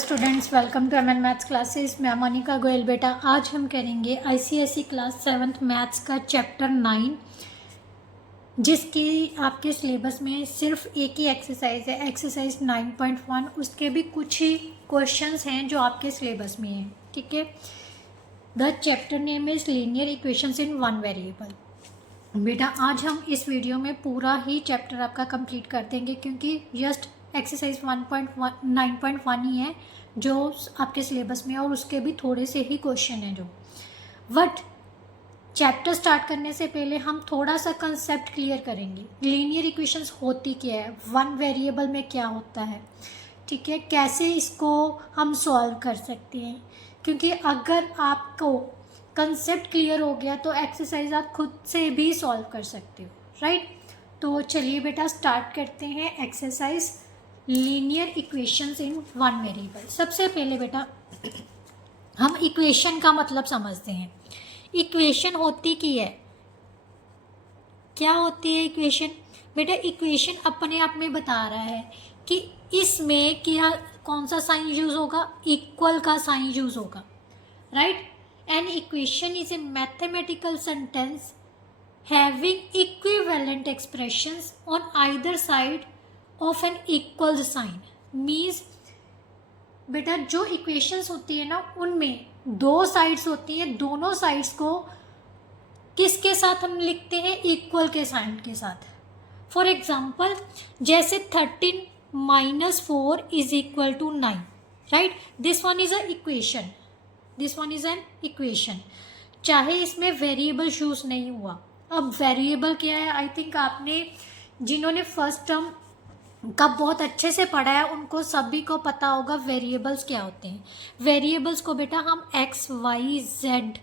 Students, welcome to MN maths classes. मैं मोनिका गोयल। बेटा आज हम करेंगे आईसीएसई क्लास 7th मैथ्स का चैप्टर 9, जिसकी आपके सिलेबस में सिर्फ एक ही एक्सरसाइज है, एक्सरसाइज 9.1। उसके भी कुछ ही क्वेश्चंस हैं जो आपके सिलेबस में हैं। ठीक है। The chapter name is linear equations in one variable. बेटा आज हम इस वीडियो में पूरा ही चैप्टर आपका कंप्लीट कर देंगे, क्योंकि जस्ट एक्सरसाइज 9.1 ही है जो आपके सिलेबस में है, और उसके भी थोड़े से ही क्वेश्चन हैं जो। बट चैप्टर स्टार्ट करने से पहले हम थोड़ा सा कंसेप्ट क्लियर करेंगे। लीनियर इक्वेशंस होती क्या है, वन वेरिएबल में क्या होता है, ठीक है, कैसे इसको हम सॉल्व कर सकते हैं। क्योंकि अगर आपको कंसेप्ट क्लियर हो गया तो एक्सरसाइज आप खुद से भी सॉल्व कर सकते हो, राइट। तो चलिए बेटा स्टार्ट करते हैं exercise linear equations in one variable. सबसे पहले बेटा हम इक्वेशन का मतलब समझते हैं। इक्वेशन होती की है, क्या होती है इक्वेशन? बेटा इक्वेशन अपने आप में बता रहा है कि इसमें क्या कौन सा साइन यूज होगा, इक्वल का साइन यूज होगा, right. An equation is a mathematical sentence having equivalent expressions on either side of an equal sign. Means बेटा जो इक्वेशंस होती है ना, उनमें दो साइड्स होती हैं, दोनों साइड्स को किसके साथ हम लिखते हैं, इक्वल के साइन के साथ। फॉर एग्जाम्पल जैसे 13 - 4 is equal to 9, right. This one is a equation, this one is an equation, चाहे इसमें वेरिएबल यूज नहीं हुआ। अब वेरिएबल क्या है, आई थिंक आपने जिन्होंने फर्स्ट टर्म का बहुत अच्छे से पढ़ा है उनको सभी को पता होगा वेरिएबल्स क्या होते हैं। वेरिएबल्स को बेटा हम X Y Z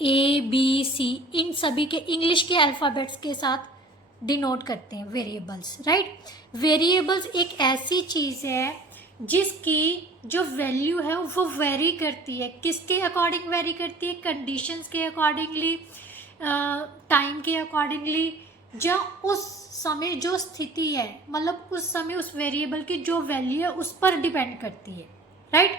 A B C इन सभी के इंग्लिश के अल्फ़ाबेट्स के साथ डिनोट करते हैं, वेरिएबल्स, राइट। वेरिएबल्स एक ऐसी चीज़ है जिसकी जो वैल्यू है वो वेरी करती है। किसके अकॉर्डिंग वेरी करती है? कंडीशंस के अकॉर्डिंगली, टाइम के अकॉर्डिंगली, जो उस समय जो स्थिति है, मतलब उस समय उस वेरिएबल की जो वैल्यू है उस पर डिपेंड करती है, राइट।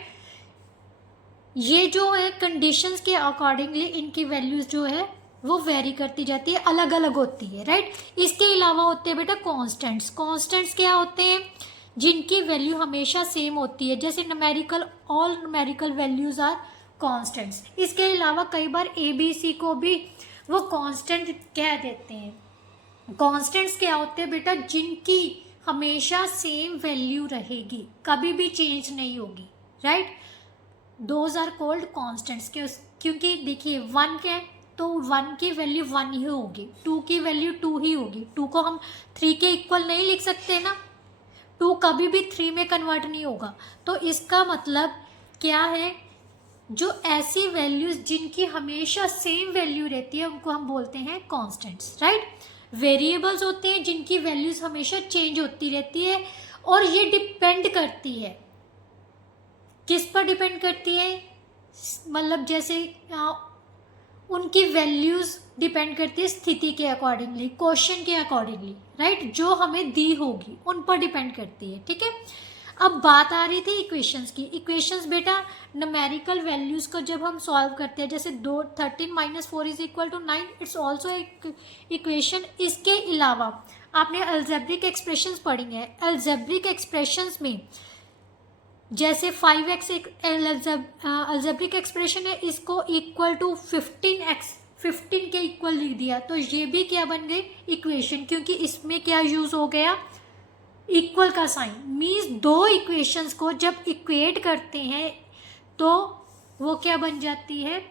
ये जो है कंडीशंस के अकॉर्डिंगली इनकी वैल्यूज जो है वो वेरी करती जाती है, अलग अलग होती है, राइट। इसके अलावा होते हैं बेटा कॉन्स्टेंट्स। कॉन्स्टेंट्स क्या होते हैं? जिनकी वैल्यू हमेशा सेम होती है, जैसे numerical, all numerical values are constants. इसके अलावा कई बार ए बी सी को भी वो कॉन्स्टेंट कह देते हैं। कॉन्स्टेंट्स क्या होते हैं बेटा? जिनकी हमेशा सेम वैल्यू रहेगी, कभी भी चेंज नहीं होगी, right. Those are called constants. क्योंकि देखिए 1 क्या है तो 1 की वैल्यू 1 ही होगी, 2 की वैल्यू 2 ही होगी। 2 को हम 3 के इक्वल नहीं लिख सकते ना, 2 कभी भी 3 में कन्वर्ट नहीं होगा। तो इसका मतलब क्या है, जो ऐसी वैल्यूज जिनकी हमेशा सेम वैल्यू रहती है उनको हम बोलते हैं कॉन्स्टेंट्स, राइट। वेरिएबल्स होते हैं जिनकी वैल्यूज हमेशा चेंज होती रहती है, और ये डिपेंड करती है, किस पर डिपेंड करती है? मतलब जैसे उनकी वैल्यूज डिपेंड करती है स्थिति के अकॉर्डिंगली, क्वेश्चन के अकॉर्डिंगली, राइट। जो हमें दी होगी उन पर डिपेंड करती है, ठीक है। अब बात आ रही थी इक्वेशंस की। इक्वेशंस बेटा न्यूमेरिकल वैल्यूज को जब हम सॉल्व करते हैं, जैसे 13 - 4 is equal to 9, it's also एक इक्वेशन। इसके अलावा आपने अलजेब्रिक एक्सप्रेशंस पढ़ी हैं। अलजेब्रिक एक्सप्रेशंस में जैसे 5x एक अलजेब्रिक एक्सप्रेशन है, इसको इक्वल टू 15x, 15 के इक्वल लिख दिया, तो ये भी क्या बन गई? इक्वेशन। क्योंकि इसमें क्या यूज हो गया? इक्वल का साइन। मीन्स दो इक्वेशंस को जब इक्वेट करते हैं तो वो क्या बन जाती है?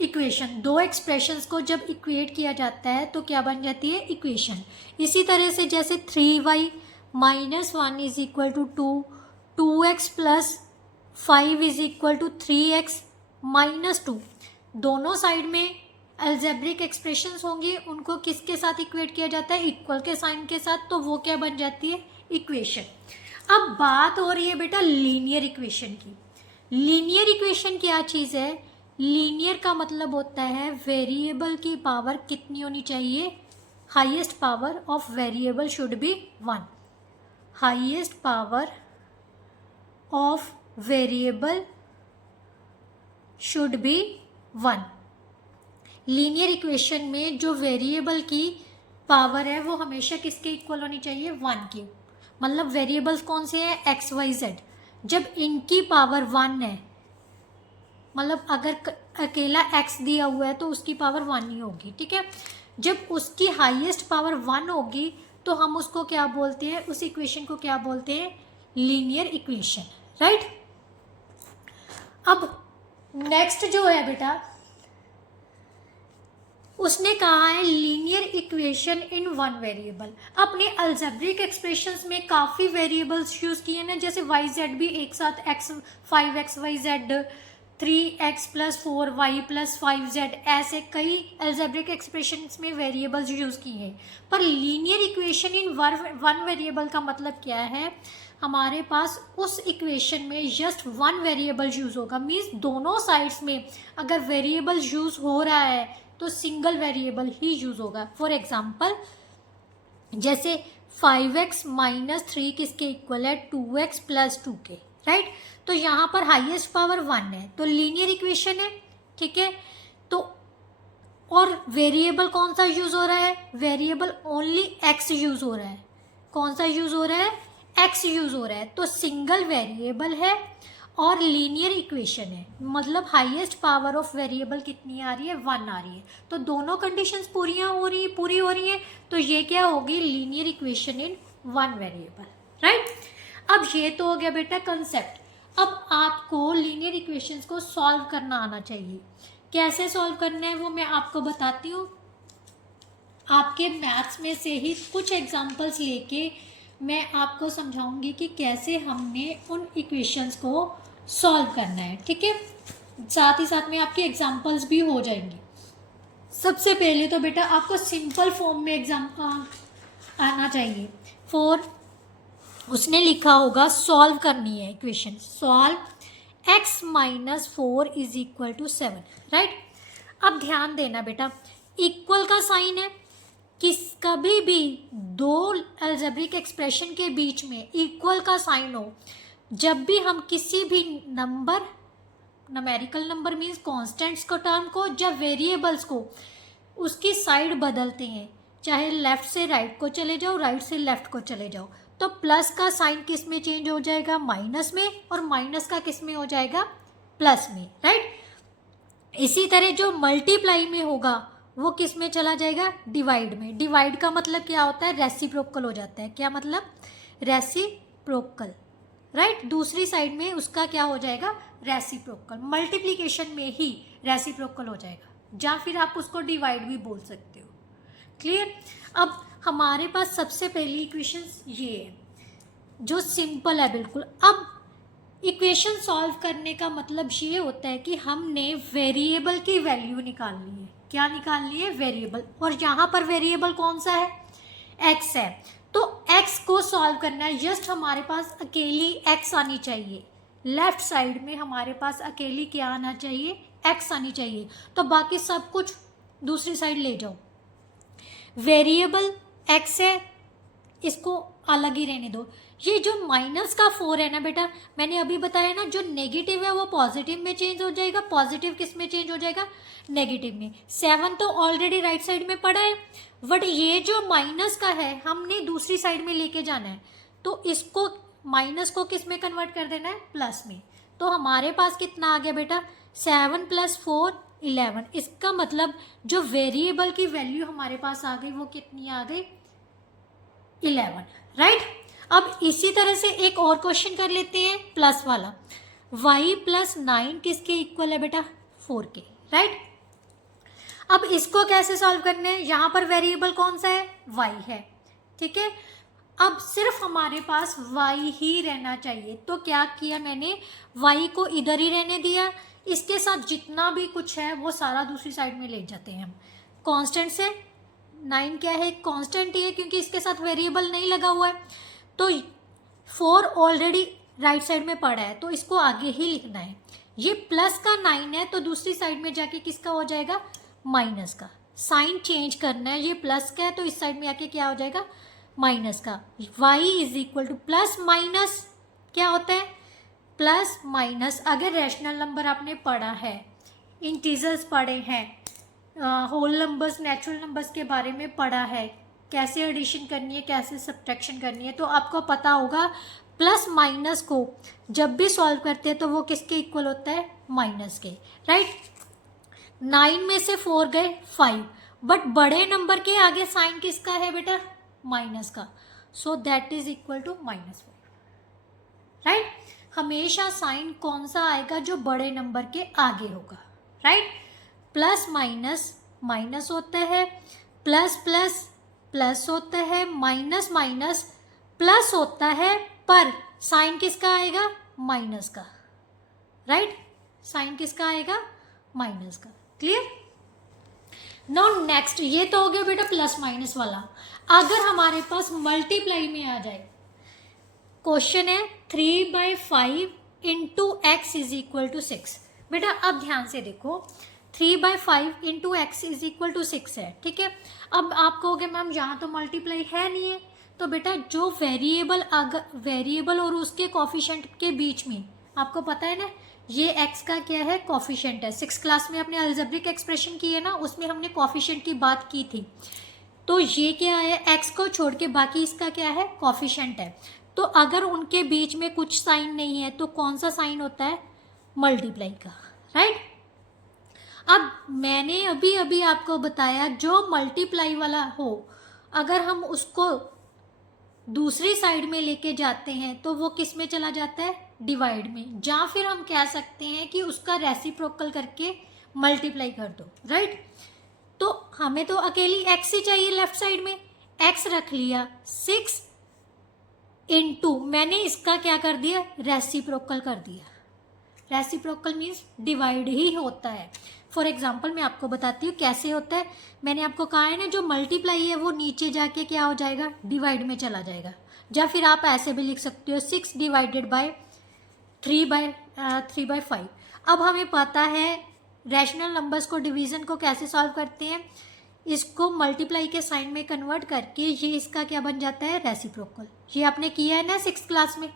इक्वेशन। दो एक्सप्रेशंस को जब इक्वेट किया जाता है तो क्या बन जाती है? इक्वेशन। इसी तरह से जैसे 3y - 1 is equal to 2, 2x + 5 is equal to 3x - 2। दोनों साइड में अलजेब्रिक एक्सप्रेशंस होंगी, उनको किसके साथ इक्वेट किया जाता है? इक्वल के साइन के साथ, तो वो क्या बन जाती है? इक्वेशन। अब बात हो रही है बेटा लीनियर इक्वेशन की। लीनियर इक्वेशन क्या चीज़ है? लीनियर का मतलब होता है वेरिएबल की पावर कितनी होनी चाहिए? Highest power of variable should be 1। Highest power of variable should be 1। Linear equation में जो वेरिएबल की पावर है वो हमेशा किसके इक्वल होनी चाहिए, 1 की। मतलब वेरिएबल्स कौन से हैं, एक्स वाई जेड। जब इनकी पावर 1 है, मतलब अगर अकेला x दिया हुआ है तो उसकी पावर 1 ही होगी, ठीक है। जब उसकी हाईएस्ट पावर 1 होगी तो हम उसको क्या बोलते हैं, उस इक्वेशन को क्या बोलते हैं, लीनियर इक्वेशन, राइट। अब नेक्स्ट जो है बेटा, उसने कहा है linear equation in one variable. अपने अलजेब्रिक एक्सप्रेशंस में काफ़ी वेरिएबल्स यूज़ किए ना, जैसे वाई जेड भी एक साथ x 5xyz 3x + 4y + 5z, ऐसे कई अलजेब्रिक एक्सप्रेशंस में वेरिएबल्स यूज़ किए हैं। पर linear equation in one variable का मतलब क्या है, हमारे पास उस इक्वेशन में जस्ट वन वेरिएबल यूज़ होगा। मीन्स दोनों साइड्स में अगर वेरिएबल यूज़ हो रहा है तो सिंगल वेरिएबल ही यूज़ होगा। फॉर एग्जाम्पल जैसे 5x - 3 किसके इक्वल है, 2x + 2k, राइट। तो यहाँ पर हाईएस्ट पावर 1 है तो लीनियर इक्वेशन है, ठीक है। तो और वेरिएबल कौन सा यूज़ हो रहा है, वेरिएबल ओनली x यूज़ हो रहा है। कौन सा यूज़ हो रहा है, x यूज़ हो रहा है। तो सिंगल वेरिएबल है और लीनियर इक्वेशन है, मतलब हाईएस्ट पावर ऑफ वेरिएबल कितनी आ रही है, 1 आ रही है। तो दोनों कंडीशंस पूरी हो रही हैं, तो ये क्या होगी, linear equation in one variable, right. अब ये तो हो गया बेटा कंसेप्ट। अब आपको लीनियर इक्वेशंस को सॉल्व करना आना चाहिए। कैसे सॉल्व करना है वो मैं आपको बताती हूँ। आपके मैथ्स में से ही कुछ एग्जांपल्स लेके मैं आपको समझाऊंगी कि कैसे हमने उन इक्वेशंस को सॉल्व करना है, ठीक है। साथ ही साथ में आपकी एग्जांपल्स भी हो जाएंगी। सबसे पहले तो बेटा आपको सिंपल फॉर्म में एग्जाम आना चाहिए। उसने लिखा होगा सॉल्व करनी है इक्वेशन, सॉल्व x - 4 = 7, राइट। अब ध्यान देना बेटा, इक्वल का साइन है, कभी भी दो अलजेब्रिक एक्सप्रेशन के बीच में इक्वल का साइन हो, जब भी हम किसी भी number, numerical number means constants को टर्म को, जब वेरिएबल्स को उसकी साइड बदलते हैं, चाहे लेफ्ट से राइट को चले जाओ, राइट से लेफ्ट को चले जाओ, तो प्लस का साइन किस में चेंज हो जाएगा, माइनस में, और माइनस का किस में हो जाएगा, प्लस में, राइट। इसी तरह जो मल्टीप्लाई में होगा वो किस में चला जाएगा, डिवाइड में। डिवाइड का मतलब क्या होता है, रेसिप्रोकल हो जाता है। क्या मतलब, रेसिप्रोकल, राइट। दूसरी साइड में उसका क्या हो जाएगा, रेसिप्रोकल। मल्टीप्लिकेशन में ही रेसिप्रोकल हो जाएगा, या फिर आप उसको डिवाइड भी बोल सकते हो, क्लियर। अब हमारे पास सबसे पहली इक्वेशन ये है जो सिंपल है बिल्कुल। अब इक्वेशन सॉल्व करने का मतलब ये होता है कि हमने वेरिएबल की वैल्यू निकालनी है। क्या निकालनी है, वेरिएबल। और यहाँ पर वेरिएबल कौन सा है, x है। तो x को सॉल्व करना है, जस्ट हमारे पास अकेली x आनी चाहिए। लेफ्ट साइड में हमारे पास अकेली क्या आना चाहिए, x आनी चाहिए। तो बाकी सब कुछ दूसरी साइड ले जाओ। वेरिएबल x है, इसको अलग ही रहने दो। ये जो -4 है ना बेटा, मैंने अभी बताया ना, जो नेगेटिव है वो पॉजिटिव में चेंज हो जाएगा, पॉजिटिव किस में चेंज हो जाएगा, नेगेटिव में। 7 तो ऑलरेडी राइट साइड में पड़ा है, बट ये जो माइनस का है हमने दूसरी साइड में लेके जाना है, तो इसको माइनस को किस में कन्वर्ट कर देना है, प्लस में। तो हमारे पास कितना आ गया बेटा, 7 + 4 11। इसका मतलब जो वेरिएबल की वैल्यू हमारे पास आ गई वो कितनी आ गई, 11, राइट। अब इसी तरह से एक और क्वेश्चन कर लेते हैं, प्लस वाला। y + 9 किसके इक्वल है बेटा, 4 के, राइट। अब इसको कैसे सॉल्व करना है, यहाँ पर वेरिएबल कौन सा है, y है, ठीक है। अब सिर्फ हमारे पास y ही रहना चाहिए, तो क्या किया मैंने, y को इधर ही रहने दिया। इसके साथ जितना भी कुछ है वो सारा दूसरी साइड में ले जाते हैं हम। कांस्टेंट से 9 क्या है, कांस्टेंट ही है क्योंकि इसके साथ वेरिएबल नहीं लगा हुआ है। तो 4 ऑलरेडी राइट साइड में पड़ा है, तो इसको आगे ही लिखना है। ये प्लस का 9 है, तो दूसरी साइड में जाके किसका हो जाएगा, माइनस का। साइन चेंज करना है, ये प्लस का है तो इस साइड में आके क्या हो जाएगा, माइनस का। y = प्लस माइनस क्या होता है, प्लस माइनस, अगर रैशनल नंबर आपने पढ़ा है, इंटीजर्स पढ़े हैं, होल नंबर्स, नेचुरल नंबर्स के बारे में पढ़ा है, कैसे एडिशन करनी है, कैसे सब्ट्रैक्शन करनी है, तो आपको पता होगा प्लस माइनस को जब भी सॉल्व करते हैं तो वो किसके इक्वल होता है, माइनस के, राइट। 9 में से 4 गए 5, बट बड़े नंबर के आगे साइन किसका है बेटा, माइनस का, so that is equal to -4, right. हमेशा साइन कौन सा आएगा, जो बड़े नंबर के आगे होगा, राइट। प्लस माइनस माइनस होता है, प्लस प्लस प्लस होता है, माइनस माइनस प्लस होता है, पर साइन किसका आएगा, माइनस का, राइट। साइन किसका आएगा, माइनस का, क्लियर। नाउ नेक्स्ट, ये तो हो गया बेटा प्लस माइनस वाला। अगर हमारे पास मल्टीप्लाई में आ जाए, क्वेश्चन है 3/5 into x is equal to 6। बेटा अब ध्यान से देखो, 3/5 into x is equal to 6 है, ठीक है। अब आप कहोगे मैम यहाँ तो मल्टीप्लाई है नहीं है, तो बेटा जो वेरिएबल और उसके कॉफिशेंट के बीच में, आपको पता है ना, ये x का क्या है, कॉफिशेंट है। 6th क्लास में अपने अलजेब्रिक एक्सप्रेशन की है ना, उसमें हमने कॉफिशेंट की बात की थी। तो ये क्या है, x को छोड़ के बाकी इसका क्या है, कॉफिशेंट है। तो अगर उनके बीच में कुछ साइन नहीं है तो कौन सा साइन होता है, मल्टीप्लाई का, राइट। अब मैंने अभी अभी आपको बताया, जो मल्टीप्लाई वाला हो, अगर हम उसको दूसरी साइड में लेके जाते हैं तो वो किस में चला जाता है, डिवाइड में, या फिर हम कह सकते हैं कि उसका रेसिप्रोकल करके मल्टीप्लाई कर दो, राइट। तो हमें तो अकेली x ही चाहिए लेफ्ट साइड में, x रख लिया, 6 इंटू मैंने इसका क्या कर दिया, रेसिप्रोकल कर दिया। रेसिप्रोकल मीन्स डिवाइड ही होता है। फॉर एग्जाम्पल मैं आपको बताती हूँ कैसे होता है। मैंने आपको कहा है ना, जो मल्टीप्लाई है वो नीचे जाके क्या हो जाएगा, डिवाइड में चला जाएगा। या फिर आप ऐसे भी लिख सकते हो 6 डिवाइडेड बाय 3/5। अब हमें पता है रैशनल नंबर्स को, डिवीज़न को कैसे सॉल्व करते हैं, इसको मल्टीप्लाई के साइन में कन्वर्ट करके ये इसका क्या बन जाता है, रेसिप्रोकल। ये आपने किया है ना 6th क्लास में,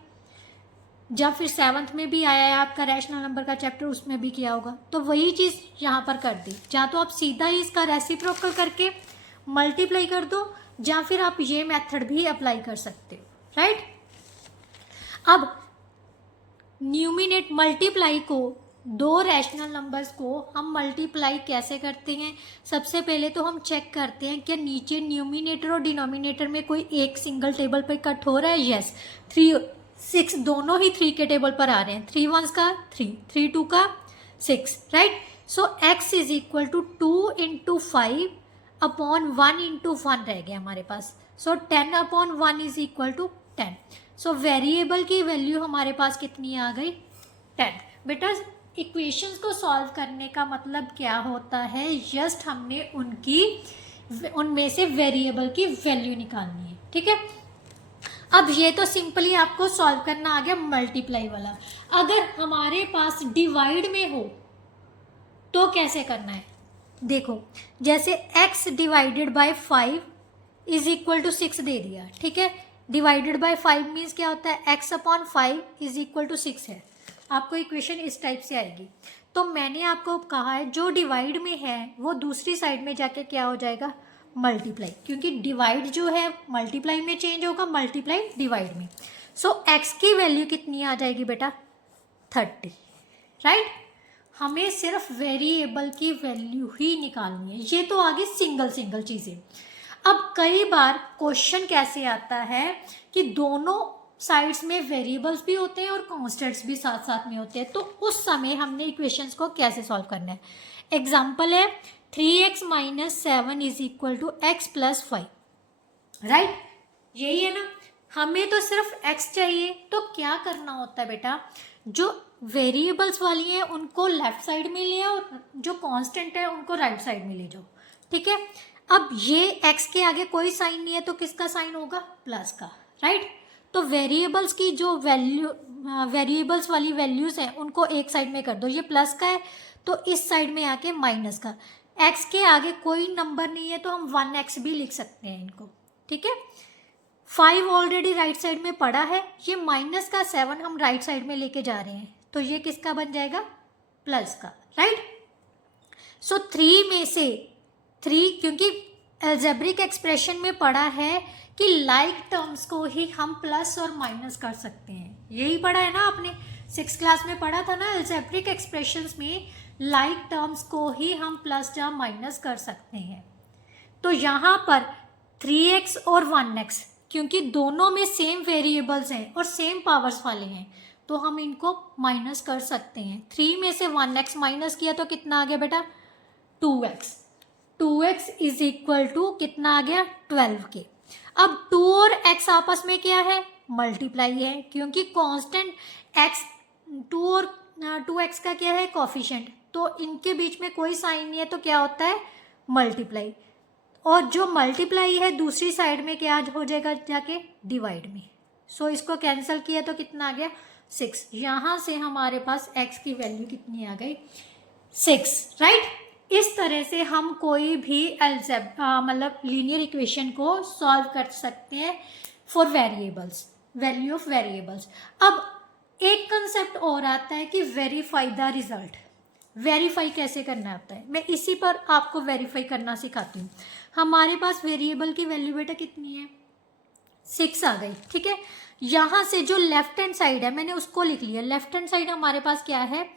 जब फिर 7th में भी आया है आपका रैशनल नंबर का चैप्टर, उसमें भी किया होगा। तो वही चीज़ यहाँ पर कर दी, या तो आप सीधा ही इसका रेसिप्रोकल करके मल्टीप्लाई कर दो, या फिर आप ये मेथड भी अप्लाई कर सकते हो, राइट। अब न्यूमिनेट मल्टीप्लाई को, दो रैशनल नंबर्स को हम मल्टीप्लाई कैसे करते हैं, सबसे पहले तो हम चेक करते हैं कि नीचे न्यूमिनेटर और डिनोमिनेटर में कोई एक सिंगल टेबल पर कट हो रहा है। यस, 3 6 दोनों ही 3 के टेबल पर आ रहे हैं। 3 1 का 3, 3 2 का 6, right. So x is equal to 2 into 5 upon 1 into 1 रह गया हमारे पास। So 10 upon 1 is equal to 10। So variable की वैल्यू हमारे पास कितनी आ गई, 10। बेटा इक्वेशंस को सॉल्व करने का मतलब क्या होता है, जस्ट हमने उनमें से वेरिएबल की वैल्यू निकालनी है, ठीक है। अब ये तो सिंपली आपको सॉल्व करना आ गया मल्टीप्लाई वाला। अगर हमारे पास डिवाइड में हो तो कैसे करना है, देखो जैसे x divided by 5 is equal to 6 दे दिया, ठीक है। डिवाइडेड बाय 5 मीन्स क्या होता है, x upon 5 is equal to 6 है। आपको इक्वेशन इस टाइप से आएगी। तो मैंने आपको कहा है जो डिवाइड में है वो दूसरी साइड में जाके क्या हो जाएगा, मल्टीप्लाई, क्योंकि डिवाइड जो है मल्टीप्लाई में चेंज होगा, मल्टीप्लाई डिवाइड में। सो x की वैल्यू कितनी आ जाएगी बेटा, 30, राइट। हमें सिर्फ वेरिएबल की वैल्यू ही निकालनी है। ये तो आगे सिंगल सिंगल चीज़ें। अब कई बार क्वेश्चन कैसे आता है कि दोनों साइड्स में वेरिएबल्स भी होते हैं और कॉन्स्टेंट्स भी साथ साथ में होते हैं, तो उस समय हमने इक्वेशंस को कैसे सॉल्व करना है। एग्जाम्पल है 3x minus 7 is equal to x plus 5, right. यही है ना, हमें तो सिर्फ x चाहिए। तो क्या करना होता है बेटा, जो वेरिएबल्स वाली हैं उनको लेफ्ट साइड में ले आओ, जो कांस्टेंट है उनको राइट साइड में ले जाओ, ठीक है। अब ये x के आगे कोई साइन नहीं है तो किसका साइन होगा, प्लस का, राइट। तो वेरिएबल्स की जो वेरिएबल्स वाली वैल्यूज़ हैं उनको एक साइड में कर दो। ये प्लस का है तो इस साइड में आके माइनस का। x के आगे कोई नंबर नहीं है तो हम 1x भी लिख सकते हैं इनको, ठीक है। 5 ऑलरेडी राइट साइड में पड़ा है, ये माइनस का 7 हम राइट साइड में लेके जा रहे हैं, तो ये किसका बन जाएगा, प्लस का, राइट। सो 3 में से 3, क्योंकि अलजेब्रिक एक्सप्रेशन में पढ़ा है कि लाइक टर्म्स को ही हम प्लस और माइनस कर सकते हैं, यही पढ़ा है ना आपने, 6th क्लास में पढ़ा था ना, अलजेब्रिक एक्सप्रेशंस में लाइक टर्म्स को ही हम प्लस या माइनस कर सकते हैं। तो यहाँ पर 3x और 1x, क्योंकि दोनों में सेम वेरिएबल्स हैं और सेम पावर्स वाले हैं, तो हम इनको माइनस कर सकते हैं। 3 में से 1x माइनस किया तो कितना आ गया बेटा, 2x। 2x is equal to कितना आ गया, 12 के। अब 2 और x आपस में क्या है, मल्टीप्लाई है, क्योंकि कांस्टेंट x 2 और 2x का क्या है, कोफिशिएंट, तो इनके बीच में कोई साइन नहीं है, तो क्या होता है, मल्टीप्लाई। और जो मल्टीप्लाई है दूसरी साइड में क्या हो जाएगा, जाके डिवाइड में। सो इसको कैंसिल किया तो कितना आ गया, 6। यहाँ से हमारे पास x की वैल्यू कितनी आ गई, 6, राइट। इस तरह से हम कोई भी मतलब लीनियर इक्वेशन को सॉल्व कर सकते हैं for variables, value of variables. अब एक कंसेप्ट और आता है कि वेरीफाई द रिजल्ट। वेरीफाई कैसे करना आता है, मैं इसी पर आपको वेरीफाई करना सिखाती हूँ। हमारे पास वेरिएबल की वैल्यू बेटा कितनी है, 6 आ गई, ठीक है। यहाँ से जो लेफ्ट हैंड साइड है मैंने उसको लिख लिया, लेफ्ट हैंड साइड हमारे पास क्या है,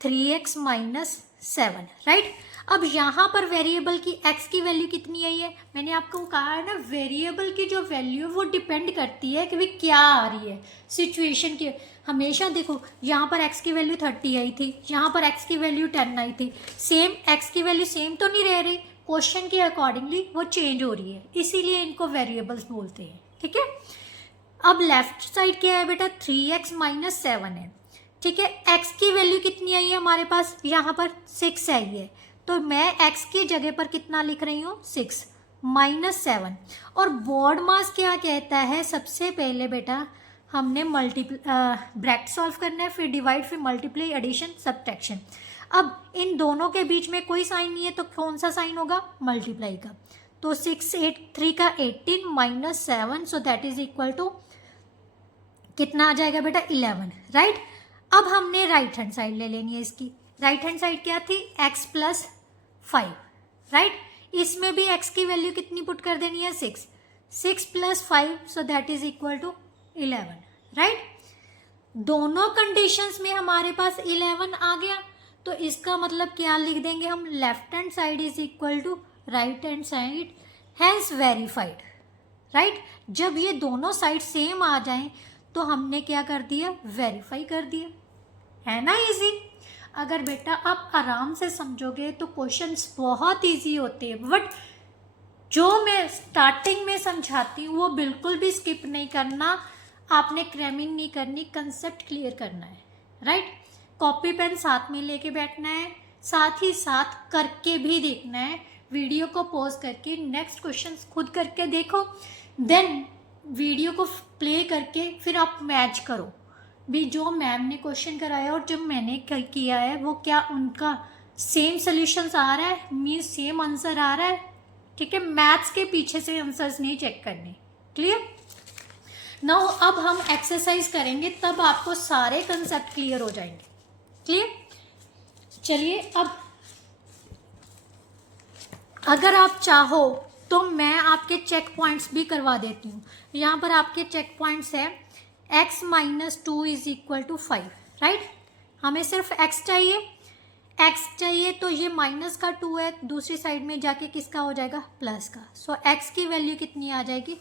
3x माइनस 7, राइट। अब यहाँ पर वेरिएबल की x की वैल्यू कितनी आई है, मैंने आपको कहा है ना, वेरिएबल की जो वैल्यू वो डिपेंड करती है कि भाई क्या आ रही है सिचुएशन की। हमेशा देखो यहाँ पर x की वैल्यू 30 आई थी, यहाँ पर x की वैल्यू 10 आई थी, सेम x की वैल्यू सेम तो नहीं रह रही, क्वेश्चन के अकॉर्डिंगली वो चेंज हो रही है, इसीलिए इनको वेरिएबल्स बोलते हैं, ठीक है। अब लेफ्ट साइड क्या है बेटा, 3x माइनस 7 है, ठीक है। x की वैल्यू कितनी आई है हमारे पास, यहाँ पर 6 आई है, तो मैं x की जगह पर कितना लिख रही हूँ, 6 माइनस 7। और बोर्ड मास क्या कहता है, सबसे पहले बेटा हमने ब्रैकेट सॉल्व करना है, फिर डिवाइड, फिर मल्टीप्लाई, एडिशन, सब्ट्रैक्शन। अब इन दोनों के बीच में कोई साइन नहीं है, तो कौन सा साइन होगा, मल्टीप्लाई का। तो 6 8 3 का 18 minus 7, so that is equal to कितना आ जाएगा बेटा, 11, राइट। अब हमने राइट हैंड साइड ले लेनी है इसकी। राइट हैंड साइड क्या थी, x प्लस 5, राइट। इसमें भी x की वैल्यू कितनी पुट कर देनी है, 6, 6 plus 5, so that is equal to 11, right. दोनों कंडीशंस में हमारे पास 11 आ गया, तो इसका मतलब क्या लिख देंगे हम, left hand side is equal to right hand side, hence verified, right. जब ये दोनों साइड सेम आ जाएं तो हमने क्या कर दिया, वेरीफाई कर दिया, है ना इजी। अगर बेटा आप आराम से समझोगे तो क्वेश्चंस बहुत इजी होते हैं, बट जो मैं स्टार्टिंग में समझाती हूँ वो बिल्कुल भी स्किप नहीं करना, आपने क्रैमिंग नहीं करनी, कंसेप्ट क्लियर करना है, राइट। कॉपी पेन साथ में लेके बैठना है, साथ ही साथ करके भी देखना है, वीडियो को पॉज करके नेक्स्ट क्वेश्चन खुद करके देखो, देन वीडियो को प्ले करके फिर आप मैच करो भी, जो मैम ने क्वेश्चन कराया और जो मैंने किया है वो क्या उनका सेम सॉल्यूशंस आ रहा है, मीन्स सेम आंसर आ रहा है, ठीक है। मैथ्स के पीछे से आंसर्स नहीं चेक करने, क्लियर। नाउ अब हम एक्सरसाइज करेंगे, तब आपको सारे कंसेप्ट क्लियर हो जाएंगे, क्लियर। चलिए अब अगर आप चाहो तो मैं आपके चेक पॉइंट्स भी करवा देती हूँ। यहाँ पर आपके चेक पॉइंट्स है, x minus 2 is equal to 5, right. हमें सिर्फ x चाहिए, तो ये माइनस का 2 है, दूसरी साइड में जाके किसका हो जाएगा, प्लस का। सो x की वैल्यू कितनी आ जाएगी,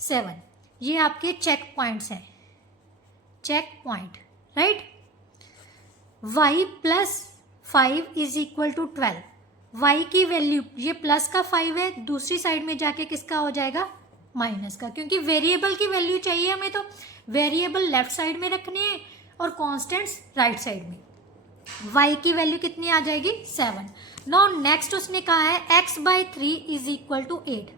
7। ये आपके चेक पॉइंट्स हैं, check point, right. y plus 5 is equal to 12, y की वैल्यू, ये प्लस का 5 है, दूसरी साइड में जाके किसका हो जाएगा, माइनस का, क्योंकि वेरिएबल की वैल्यू चाहिए हमें, तो वेरिएबल लेफ्ट साइड में रखने हैं और कांस्टेंट्स राइट साइड में। y की वैल्यू कितनी आ जाएगी, 7। नाउ नेक्स्ट उसने कहा है x by 3 is equal to 8।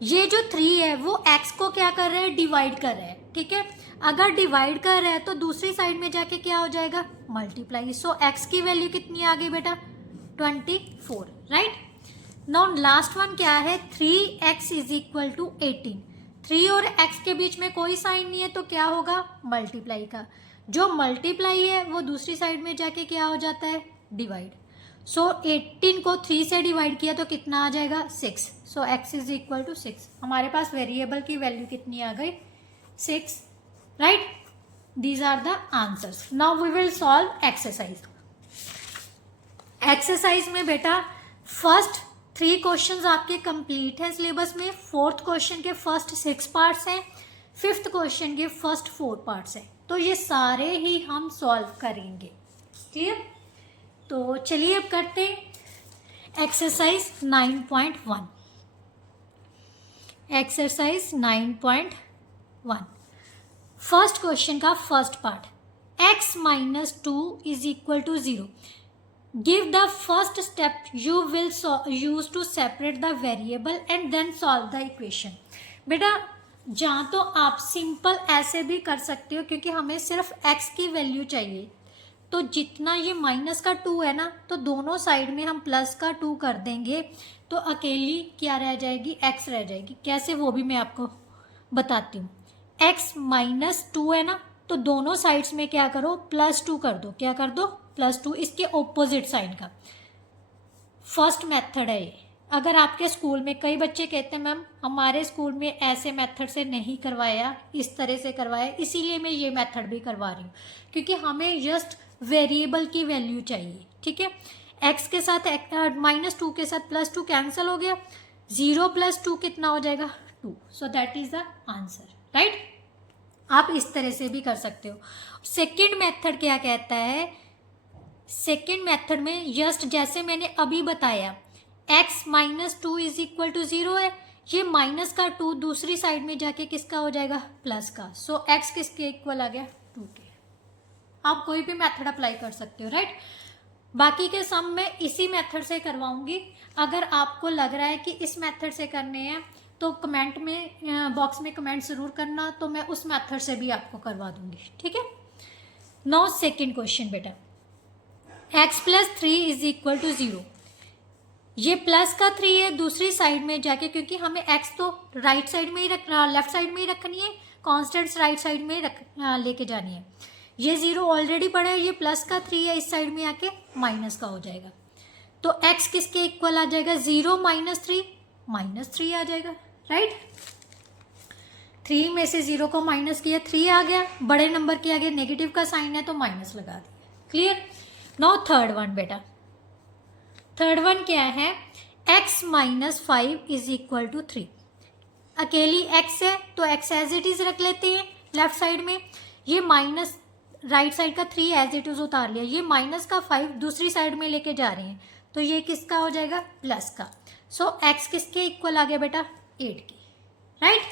ये जो 3 है वो x को क्या कर रहे हैं, डिवाइड कर रहे हैं, ठीक है। अगर डिवाइड कर रहे हैं तो दूसरी साइड में जाके क्या हो जाएगा, मल्टीप्लाई। सो x की वैल्यू कितनी आ गई बेटा, 24, राइट। नाउ लास्ट वन क्या है, 3x इज इक्वल टू 18। 3 और x के बीच में कोई साइन नहीं है तो क्या होगा, मल्टीप्लाई का। जो मल्टीप्लाई है वो दूसरी साइड में जाके क्या हो जाता है, डिवाइड। सो 18 को 3 से डिवाइड किया तो कितना आ जाएगा, 6। सो x इज इक्वल टू 6। हमारे पास वेरिएबल की वैल्यू कितनी आ गई, 6, right. These are the answers. Now we will solve exercise. Exercise में बेटा फर्स्ट 3 क्वेश्चंस आपके कंप्लीट हैं सिलेबस में, 4th क्वेश्चन के फर्स्ट 6 पार्ट्स हैं, 5th क्वेश्चन के फर्स्ट 4 पार्ट्स हैं। तो ये सारे ही हम सॉल्व करेंगे, क्लियर। तो चलिए अब करते हैं एक्सरसाइज 9.1। एक्सरसाइज 9.1 फर्स्ट क्वेश्चन का first part, x minus 2 is equal to 0। Give the first step you will use to separate the variable and then solve the equation. बेटा जहाँ तो आप सिंपल ऐसे भी कर सकते हो क्योंकि हमें सिर्फ x की वैल्यू चाहिए। तो जितना ये माइनस का 2 है ना, तो दोनों साइड में हम प्लस का 2 कर देंगे तो अकेली क्या रह जाएगी, x रह जाएगी। कैसे वो भी मैं आपको बताती हूँ। x माइनस 2 है ना, तो दोनों साइड्स में क्या करो, प्लस 2 कर दो। क्या कर दो, प्लस 2, इसके ऑपोजिट साइन का। फर्स्ट मेथड है ये। अगर आपके स्कूल में कई बच्चे कहते हैं मैम हमारे स्कूल में ऐसे मेथड से नहीं करवाया, इस तरह से करवाया, इसीलिए मैं ये मेथड भी करवा रही हूँ क्योंकि हमें जस्ट वेरिएबल की वैल्यू चाहिए, ठीक है। x के साथ -2 के साथ +2 कैंसिल हो गया, 0 + 2 कितना हो जाएगा, 2। सो that is the answer, right. आप इस तरह से भी कर सकते हो। सेकेंड मेथड क्या कहता है, सेकेंड मेथड में जस्ट जैसे मैंने अभी बताया, x minus 2 is equal to 0 है, ये माइनस का 2 दूसरी साइड में जाके किसका हो जाएगा, प्लस का। सो x किसके इक्वल आ गया, 2 के। आप कोई भी मेथड अप्लाई कर सकते हो, राइट। बाकी के सम मैं इसी मेथड से करवाऊंगी। अगर आपको लग रहा है कि इस मेथड से करने हैं तो कमेंट में बॉक्स में कमेंट ज़रूर करना, तो मैं उस मेथड से भी आपको करवा दूंगी, ठीक है। नाउ सेकेंड क्वेश्चन बेटा, x + 3 इज इक्वल टू 0। ये प्लस का 3 है दूसरी साइड में जाके, क्योंकि हमें x तो राइट साइड में ही रखना, लेफ्ट साइड में ही रखनी है, कॉन्स्टेंट्स राइट साइड में ही लेके जानी है। ये 0 ऑलरेडी पड़ा है, ये प्लस का 3 है, इस साइड में आके माइनस का हो जाएगा। तो x किसके इक्वल आ जाएगा, 0 - 3 -3 आ जाएगा, राइट। 3 में से 0 को माइनस किया, 3 आ गया, बड़े नंबर के आगे नेगेटिव का साइन है तो माइनस लगा दिया, क्लियर। नाउ थर्ड वन बेटा, थर्ड वन क्या है, x - 5 इज इक्वल टू 3। अकेली x है तो x एज इट इज रख लेते हैं लेफ्ट साइड में। ये माइनस राइट साइड का 3 एज इट इज उतार लिया, ये माइनस का 5 दूसरी साइड में लेके जा रहे हैं तो ये किसका हो जाएगा, प्लस का। सो x किसके इक्वल आ गया बेटा, 8 की, right.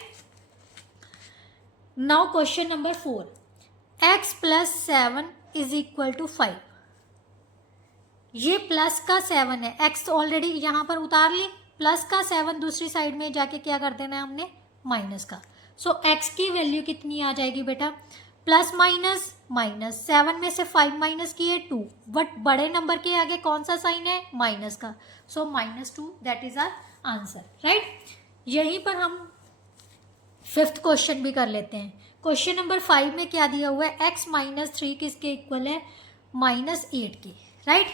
Now question number 4, x + 7 is equal to 5। ये प्लस का 7 है, x ऑलरेडी यहाँ पर उतार ली, प्लस का 7 दूसरी साइड में जाके क्या कर देना है हमने, माइनस का। सो x की वैल्यू कितनी आ जाएगी बेटा, प्लस माइनस माइनस, 7 में से 5 माइनस किए 2, बट बड़े नंबर के आगे कौन सा साइन है, माइनस का। So -2 that is our answer, right. यहीं पर हम 5th क्वेश्चन भी कर लेते हैं। क्वेश्चन नंबर 5 में क्या दिया हुआ है, x - 3 किसके इक्वल है, -8 की, राइट।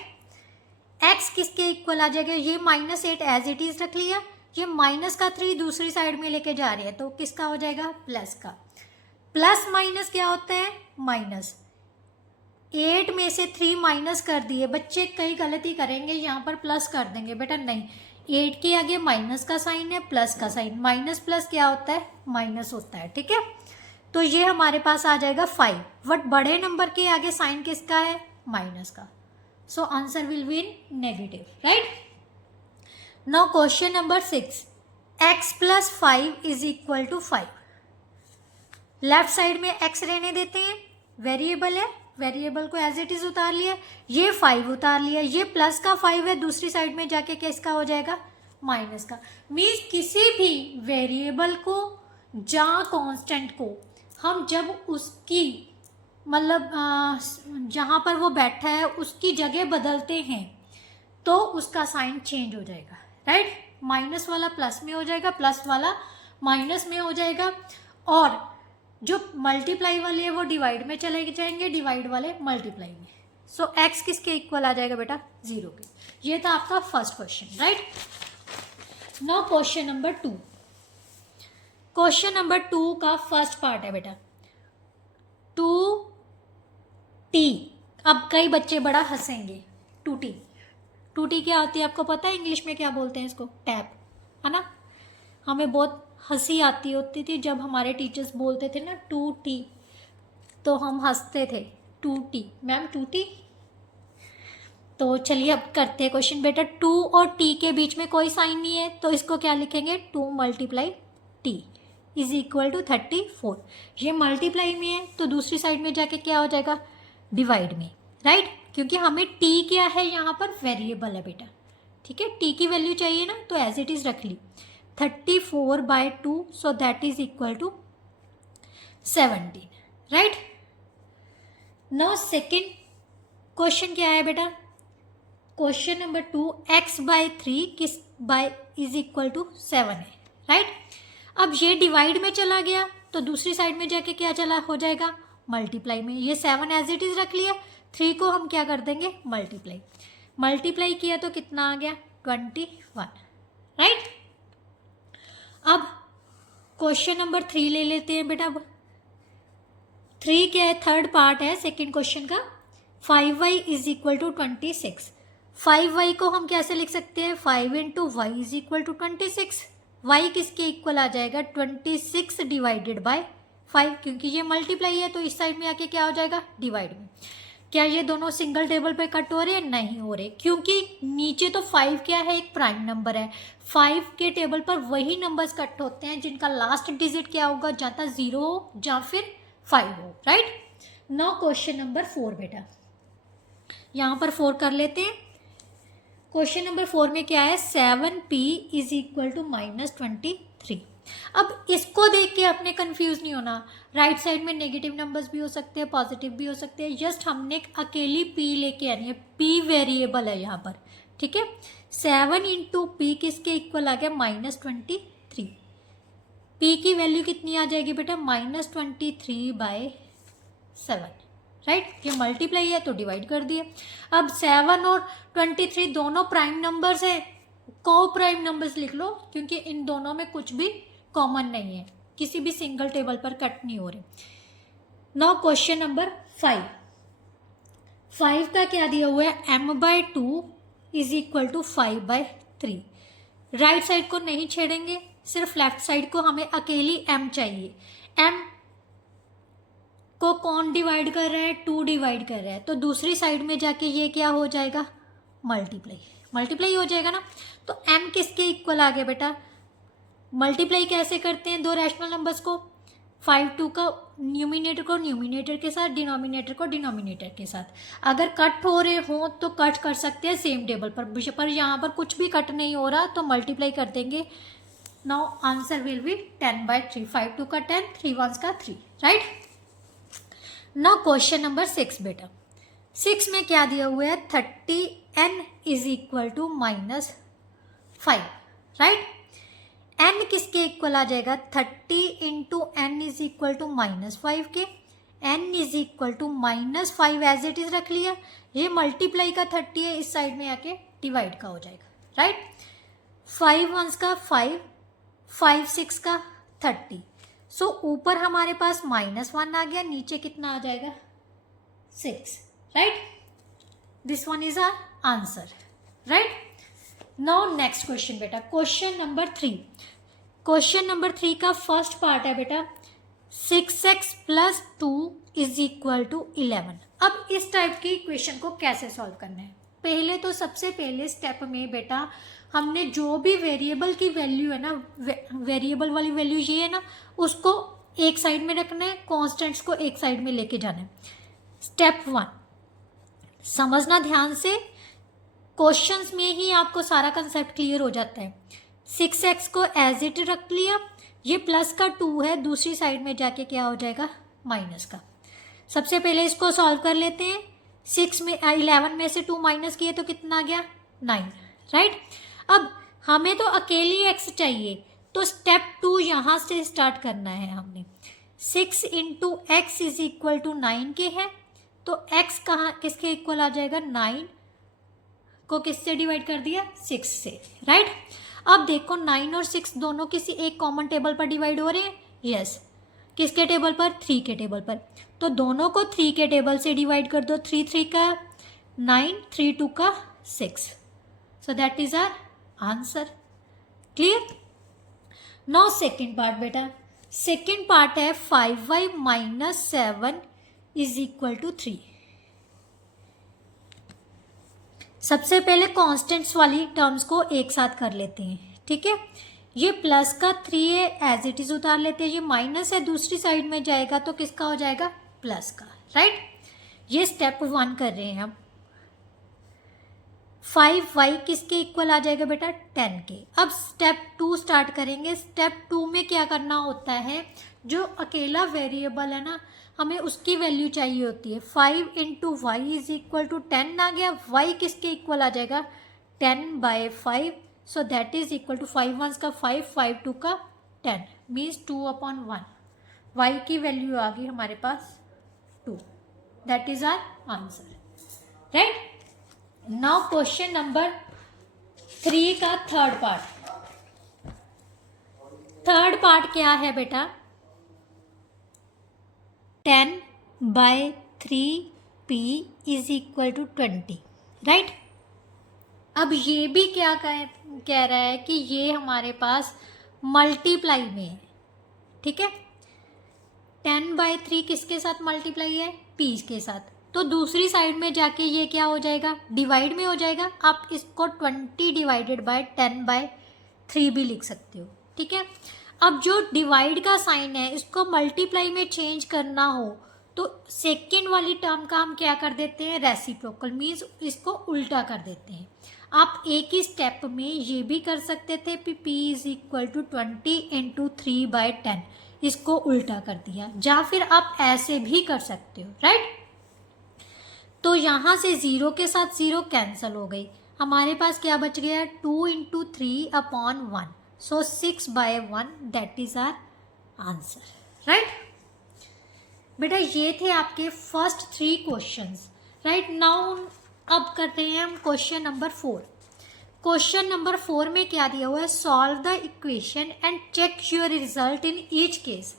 x किसके इक्वल आ जाएगा, ये -8 एज इट इज रख लिया, ये माइनस का 3 दूसरी साइड में लेके जा रही है तो किसका हो जाएगा, प्लस का। प्लस माइनस क्या होता है, माइनस। 8 में से 3 माइनस कर दिए, बच्चे कई गलती करेंगे, यहाँ पर प्लस कर देंगे, बेटा नहीं, 8 के आगे माइनस का साइन है, प्लस का साइन, माइनस प्लस क्या होता है, माइनस होता है, ठीक है। तो ये हमारे पास आ जाएगा 5, बट बड़े नंबर के आगे साइन किसका है, माइनस का। So answer will be in negative, right. Now question number 6, x + 5 is equal to 5। Left side में x रहने देते हैं, वेरिएबल है, वेरिएबल को एज इट इज उतार लिया, ये 5 उतार लिया, ये प्लस का 5 है, दूसरी साइड में जाके किसका हो जाएगा, माइनस का। मीन्स किसी भी वेरिएबल को या कांस्टेंट को हम जब उसकी मतलब जहाँ पर वो बैठा है उसकी जगह बदलते हैं तो उसका साइन चेंज हो जाएगा, राइट। माइनस वाला प्लस में हो जाएगा, प्लस वाला माइनस में हो जाएगा, और जो मल्टीप्लाई वाले हैं वो डिवाइड में चले जाएंगे, डिवाइड वाले मल्टीप्लाई में। सो एक्स किसके इक्वल आ जाएगा बेटा? 0 के। ये था आपका first question, right. Now question number 2। Question number 2 का फर्स्ट पार्ट है बेटा 2t। अब कई बच्चे बड़ा हंसेंगे, 2t, 2t क्या होती है आपको पता है? इंग्लिश में क्या बोलते हैं इसको? टैप, है ना। हमें बहुत हंसी आती होती थी जब हमारे टीचर्स बोलते थे ना 2t, तो हम हंसते थे, 2t मैम 2t। तो चलिए अब करते हैं क्वेश्चन। बेटा 2 और t के बीच में कोई साइन नहीं है, तो इसको क्या लिखेंगे? 2 multiply t is equal to 34। ये मल्टीप्लाई में है तो दूसरी साइड में जाके क्या हो जाएगा? डिवाइड में, राइट। क्योंकि हमें t क्या है यहाँ पर? वेरिएबल है बेटा, ठीक है। t की वैल्यू चाहिए ना, तो एज इट इज रख ली 34/2, so that is equal to 17, right. Now second question क्या है बेटा? क्वेश्चन नंबर 2 x/3 किस बाय इज इक्वल टू 7 है, राइट। अब ये डिवाइड में चला गया तो दूसरी साइड में जाके क्या चला हो जाएगा? मल्टीप्लाई में। ये 7 एज इट इज रख लिया, 3 को हम क्या कर देंगे? मल्टीप्लाई। मल्टीप्लाई किया तो कितना आ गया? 21, राइट। अब क्वेश्चन नंबर 3 ले लेते हैं बेटा। अब 3 क्या है? थर्ड पार्ट है सेकेंड क्वेश्चन का। 5y is equal to 26। 5y को हम कैसे लिख सकते हैं? 5 into y is equal to 26। y किसके इक्वल आ जाएगा? 26 डिवाइडेड बाय 5, क्योंकि ये मल्टीप्लाई है तो इस साइड में आके क्या हो जाएगा? डिवाइड में। क्या ये दोनों सिंगल टेबल पे कट हो रहे हैं? नहीं हो रहे, क्योंकि नीचे तो 5 क्या है? एक प्राइम नंबर है। 5 के टेबल पर वही नंबर्स कट होते हैं जिनका लास्ट डिजिट क्या होगा? जाता 0 हो या फिर 5 हो, राइट। नाउ क्वेश्चन नंबर 4 बेटा, यहाँ पर 4 कर लेते हैं। क्वेश्चन नंबर 4 में क्या है? 7p is equal to -23। अब इसको देख के आपने कंफ्यूज नहीं होना। राइट साइड में नेगेटिव नंबर्स भी हो सकते हैं, पॉजिटिव भी हो सकते हैं। जस्ट हमने अकेली p लेके आनी है, p वेरिएबल है यहाँ पर, ठीक है। 7 इंटू पी किसके इक्वल आ गया? -23। p की वैल्यू कितनी आ जाएगी बेटा? -23/7, राइट। ये मल्टीप्लाई है तो डिवाइड कर दिया। अब 7 और 23 दोनों प्राइम नंबर्स है, को प्राइम नंबर्स लिख लो, क्योंकि इन दोनों में कुछ भी कॉमन नहीं है, किसी भी सिंगल टेबल पर कट नहीं हो रहे। Now question number 5। 5 का क्या दिया हुआ है? m/2 is equal to 5/3। Right side को नहीं छेड़ेंगे, सिर्फ लेफ्ट साइड को हमें अकेली m चाहिए। m को कौन डिवाइड कर रहा है? 2 डिवाइड कर रहा है, तो दूसरी साइड में जाके ये क्या हो जाएगा? मल्टीप्लाई। मल्टीप्लाई हो जाएगा ना। तो m किसके इक्वल आ गया बेटा? मल्टीप्लाई कैसे करते हैं दो रैशनल नंबर्स को? 5 2 का न्यूमिनेटर को न्यूमिनेटर के साथ, डिनोमिनेटर को डिनोमिनेटर के साथ। अगर कट हो रहे हो तो कट कर सकते हैं सेम टेबल पर यहाँ पर कुछ भी कट नहीं हो रहा तो मल्टीप्लाई कर देंगे। Now answer will B 10/3। 5 2 का 10, 3 1 का 3, राइट। नाउ क्वेश्चन नंबर 6 बेटा। 6 में क्या दिया हुआ है? 30n is equal to -5, right. n किसके इक्वल आ जाएगा? 30 into n is equal to -5 के। n is equal to -5 as it is रख लिया। ये मल्टीप्लाई का 30 है, इस साइड में आके डिवाइड का हो जाएगा, राइट। 5 1 का 5, 5 6 का 30। सो ऊपर हमारे पास -1 आ गया, नीचे कितना आ जाएगा? 6, right. This one is our answer, right. Now next question बेटा, क्वेश्चन नंबर 3। क्वेश्चन नंबर 3 का फर्स्ट पार्ट है बेटा 6x + 2 इज इक्वल टू 11। अब इस टाइप की इक्वेशन को कैसे सॉल्व करना है? पहले तो सबसे पहले स्टेप में बेटा हमने जो भी वेरिएबल की वैल्यू है ना, वेरिएबल वाली वैल्यू ये है ना, उसको एक साइड में रखना है, कॉन्स्टेंट्स को एक साइड में लेके जाना है। स्टेप 1 समझना ध्यान से, क्वेश्चंस में ही आपको सारा कंसेप्ट क्लियर हो जाता है। 6x को एज इट रख लिया, ये प्लस का 2 है, दूसरी साइड में जाके क्या हो जाएगा? माइनस का। सबसे पहले इसको सॉल्व कर लेते हैं। 11 में से 2 माइनस किए तो कितना आ गया? 9, राइट। अब हमें तो अकेली x चाहिए, तो स्टेप 2 यहाँ से स्टार्ट करना है हमने। 6 into x is equal to 9 के है, तो x कहाँ किसके इक्वल आ जाएगा, 9 को किससे डिवाइड कर दिया, 6 से, राइट। अब देखो 9 और 6 दोनों किसी एक कॉमन टेबल पर डिवाइड हो रहे हैं, यस। किसके टेबल पर, 3 के टेबल पर। तो दोनों को 3 के टेबल से डिवाइड कर दो, 3 3 का 9, 3 2 का 6, so that is our answer. Clear. Now second part बेटा, सेकेंड पार्ट है 5y minus 7 is equal to 3। सबसे पहले कॉन्स्टेंट्स वाली टर्म्स को एक साथ कर लेते हैं, ठीक है। ये प्लस का 3 है, एज इट इज उतार लेते हैं। ये माइनस है, दूसरी साइड में जाएगा तो किसका हो जाएगा, प्लस का, राइट। ये स्टेप 1 कर रहे हैं हम। 5y किसके इक्वल आ जाएगा बेटा, 10 के। अब स्टेप 2 स्टार्ट करेंगे। स्टेप 2 में क्या करना होता है, जो अकेला वेरिएबल है ना, हमें उसकी वैल्यू चाहिए होती है। 5 into y is equal to 10 आ गया। y किसके इक्वल आ जाएगा, 10/5, so that is equal to 5 1 का 5, 5 2 का 10, मीन्स 2/1। y की वैल्यू आ गई हमारे पास 2, that is our answer, right. Now question number 3 का थर्ड पार्ट। थर्ड पार्ट क्या है बेटा, 10/3p is equal to 20, right. अब ये भी क्या कह रहा है कि ये हमारे पास मल्टीप्लाई में है, ठीक है। 10/3 किसके साथ मल्टीप्लाई है, p के साथ। तो दूसरी साइड में जाके ये क्या हो जाएगा, डिवाइड में हो जाएगा। आप इसको 20 डिवाइडेड बाय 10/3 भी लिख सकते हो, ठीक है। अब जो डिवाइड का साइन है, इसको मल्टीप्लाई में चेंज करना हो तो सेकेंड वाली टर्म का हम क्या कर देते हैं, रेसिप्रोकल, मीन्स इसको उल्टा कर देते हैं। आप एक ही स्टेप में ये भी कर सकते थे, p is equal to 20 into 3/10, इसको उल्टा कर दिया, या फिर आप ऐसे भी कर सकते हो, राइट। तो यहाँ से 0 के साथ 0 कैंसिल हो गई, हमारे पास क्या बच गया, 2 into 3/1, so 6/1, that is our answer, right. बेटा ये थे आपके फर्स्ट 3 क्वेश्चंस, राइट। नाउ अब करते हैं हम क्वेश्चन नंबर 4। क्वेश्चन नंबर 4 में क्या दिया हुआ है, solve the equation and check your result in each case.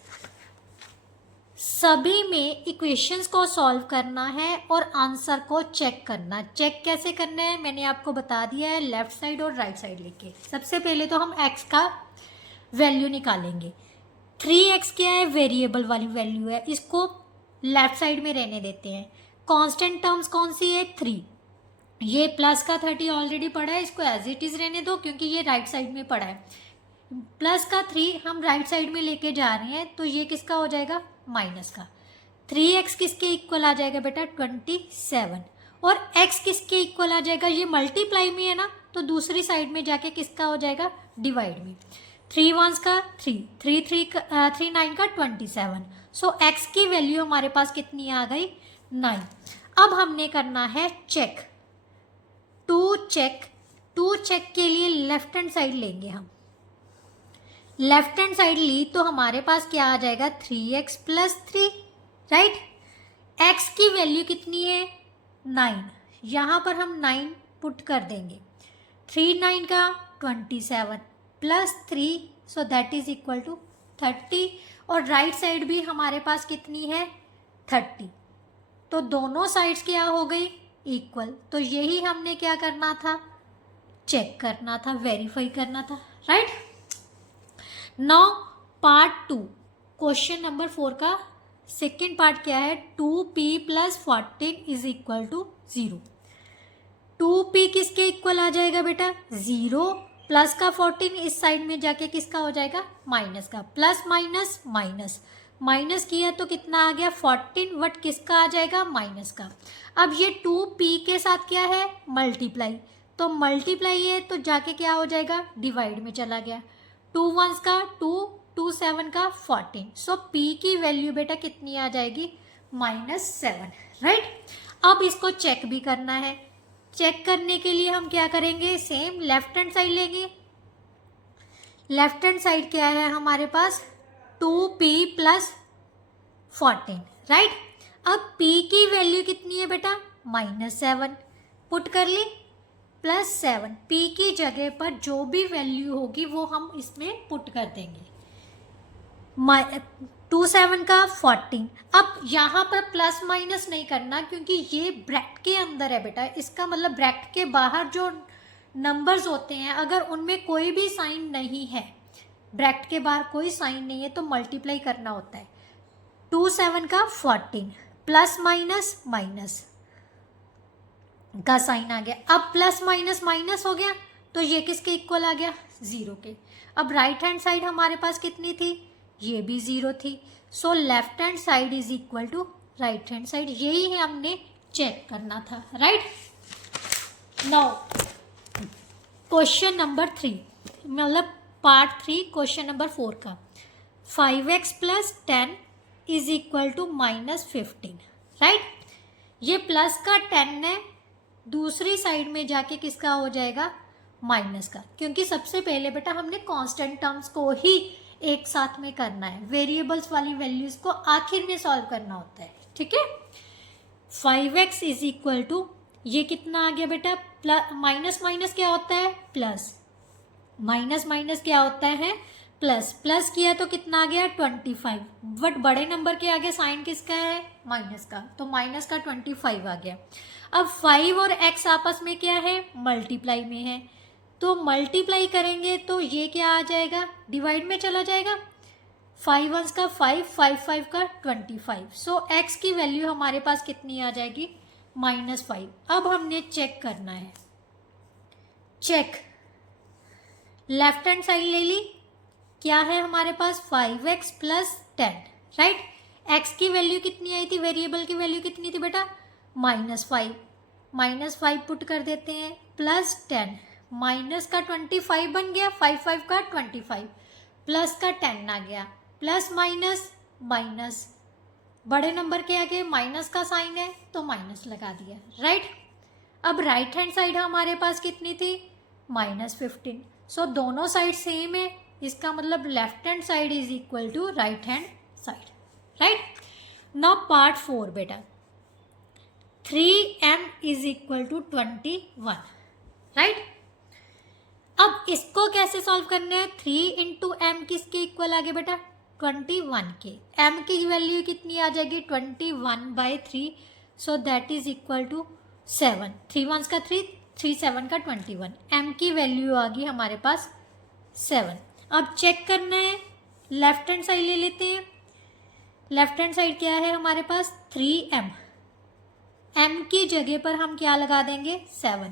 सभी में इक्वेशंस को सॉल्व करना है और आंसर को चेक करना। चेक कैसे करना है मैंने आपको बता दिया है, लेफ्ट साइड और राइट साइड लेके। सबसे पहले तो हम x का वैल्यू निकालेंगे। 3x क्या है, वेरिएबल वाली वैल्यू है, इसको लेफ्ट साइड में रहने देते हैं। कांस्टेंट टर्म्स कौन सी है, 3। ये प्लस का 30 ऑलरेडी पड़ा है, इसको एज इट इज रहने दो क्योंकि ये राइट साइड में पड़ा है। प्लस का 3 हम राइट साइड में लेके जा रहे हैं, तो ये किसका हो जाएगा, माइनस का। 3x किसके इक्वल आ जाएगा बेटा, 27। और x किसके इक्वल आ जाएगा, ये मल्टीप्लाई में है ना, तो दूसरी साइड में जाके किसका हो जाएगा, डिवाइड में। 3 1 का 3, 3 9 का 27, सो x की वैल्यू हमारे पास कितनी आ गई, 9। अब हमने करना है चेक। टू चेक के लिए लेफ्ट हैंड साइड लेंगे हम। लेफ्ट हैंड साइड ली तो हमारे पास क्या आ जाएगा, 3x प्लस 3, राइट। x की वैल्यू कितनी है, 9, यहाँ पर हम 9 पुट कर देंगे। 3 9 का 27 plus 3, so that is equal to 30। और राइट साइड भी हमारे पास कितनी है, 30। तो दोनों साइड्स क्या हो गई, इक्वल। तो यही हमने क्या करना था, चेक करना था, वेरीफाई करना था, right. Now part 2, question number 4 का सेकेंड पार्ट क्या है, 2p plus 14 is equal to 0। 2p किसके इक्वल आ जाएगा बेटा, 0, प्लस का 14 इस साइड में जाके किसका हो जाएगा, माइनस का। प्लस माइनस माइनस, माइनस किया तो कितना आ गया, 14, वट किसका आ जाएगा, माइनस का। अब ये 2p के साथ क्या है, मल्टीप्लाई, तो मल्टीप्लाई है तो जाके क्या हो जाएगा, डिवाइड में चला गया। 2 1 का 2, 2 7 का 14, सो p की वैल्यू बेटा कितनी आ जाएगी, -7, राइट। अब इसको चेक भी करना है। चेक करने के लिए हम क्या करेंगे, सेम लेफ्ट हैंड साइड लेंगे। लेफ्ट हैंड साइड क्या है हमारे पास 2p प्लस 14, राइट। अब p की वैल्यू कितनी है बेटा -7, पुट कर ली, +7, p की जगह पर जो भी वैल्यू होगी वो हम इसमें पुट कर देंगे। 2 7 का 14। अब यहाँ पर प्लस माइनस नहीं करना क्योंकि ये ब्रैकेट के अंदर है बेटा, इसका मतलब ब्रैकेट के बाहर जो नंबर्स होते हैं अगर उनमें कोई भी साइन नहीं है, ब्रैकेट के बाहर कोई साइन नहीं है तो मल्टीप्लाई करना होता है। 2 7 का 14, प्लस माइनस माइनस का साइन आ गया। अब प्लस माइनस माइनस हो गया तो ये किसके इक्वल आ गया 0 के। अब राइट हैंड साइड हमारे पास कितनी थी, ये भी 0 थी। So left hand side is equal to right hand side, यही है हमने चेक करना था, राइट। नाउ क्वेश्चन नंबर 3, मतलब पार्ट 3 क्वेश्चन नंबर 4 का 5x plus 10 is equal to -15, right. ये प्लस का 10 है, दूसरी साइड में जाके किसका हो जाएगा माइनस का, क्योंकि सबसे पहले बेटा हमने कांस्टेंट टर्म्स को ही एक साथ में करना है, वेरिएबल्स वाली वैल्यूज को आखिर में सॉल्व करना होता है, ठीक है। 5x इज इक्वल टू, ये कितना आ गया बेटा, माइनस माइनस क्या होता है प्लस, माइनस माइनस क्या होता है प्लस, प्लस किया तो कितना आ गया 25, बट बड़े नंबर के आगे साइन किसका है माइनस का, तो माइनस का 25 आ गया। अब 5 और x आपस में क्या है मल्टीप्लाई में है, तो मल्टीप्लाई करेंगे तो ये क्या आ जाएगा डिवाइड में चला जाएगा, 5 1 का 5, 5 5 का 25। सो x की वैल्यू हमारे पास कितनी आ जाएगी -5। अब हमने चेक करना है, चेक लेफ्ट हैंड साइड ले ली, क्या है हमारे पास 5x प्लस 10, राइट। x की वैल्यू कितनी आई थी, वेरिएबल की वैल्यू कितनी थी बेटा -5, -5 पुट कर देते हैं, प्लस 10, माइनस का 25 बन गया, 5 5 का 25, प्लस का 10 आ गया, प्लस माइनस माइनस, बड़े नंबर के आगे माइनस का साइन है तो माइनस लगा दिया, राइट। अब राइट हैंड साइड हमारे पास कितनी थी -15, सो दोनों साइड सेम है, इसका मतलब left hand side is equal to right hand side, right. Now part 4 बेटा 3m is equal to 21, right. अब इसको कैसे सॉल्व करना है, 3 इंटू एम किसके इक्वल आ गया बेटा 21 के, m की वैल्यू कितनी आ जाएगी 21/3, so that is equal to 7, 3 1 का 3, 3 7 का 21, m की वैल्यू आ गई हमारे पास 7। अब चेक करना है, लेफ्ट हैंड साइड ले लेते हैं, लेफ्ट हैंड साइड क्या है हमारे पास 3m, m की जगह पर हम क्या लगा देंगे 7,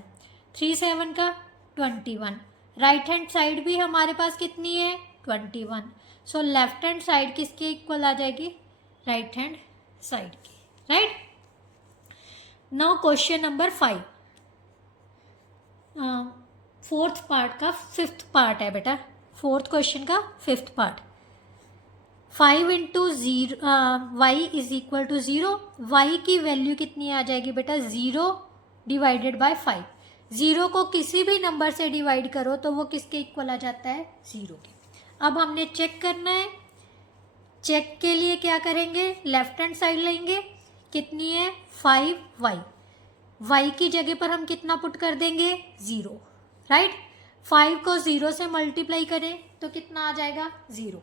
3 7 का 21, राइट हैंड साइड भी हमारे पास कितनी है 21, सो लेफ्ट हैंड साइड किसके इक्वल आ जाएगी राइट हैंड साइड की, right. Now question number 5, fourth part का 5th पार्ट है बेटा, फोर्थ क्वेश्चन का 5th part, 5 into 0 y is equal to 0, y की वैल्यू कितनी आ जाएगी बेटा 0 डिवाइडेड बाय 5, 0 को किसी भी नंबर से डिवाइड करो तो वो किसके इक्वल आ जाता है 0 के। अब हमने चेक करना है, चेक के लिए क्या करेंगे लेफ्ट हैंड साइड लेंगे, कितनी है 5y, y की जगह पर हम कितना पुट कर देंगे 0, राइट। 5 को 0 से मल्टीप्लाई करें तो कितना आ जाएगा 0,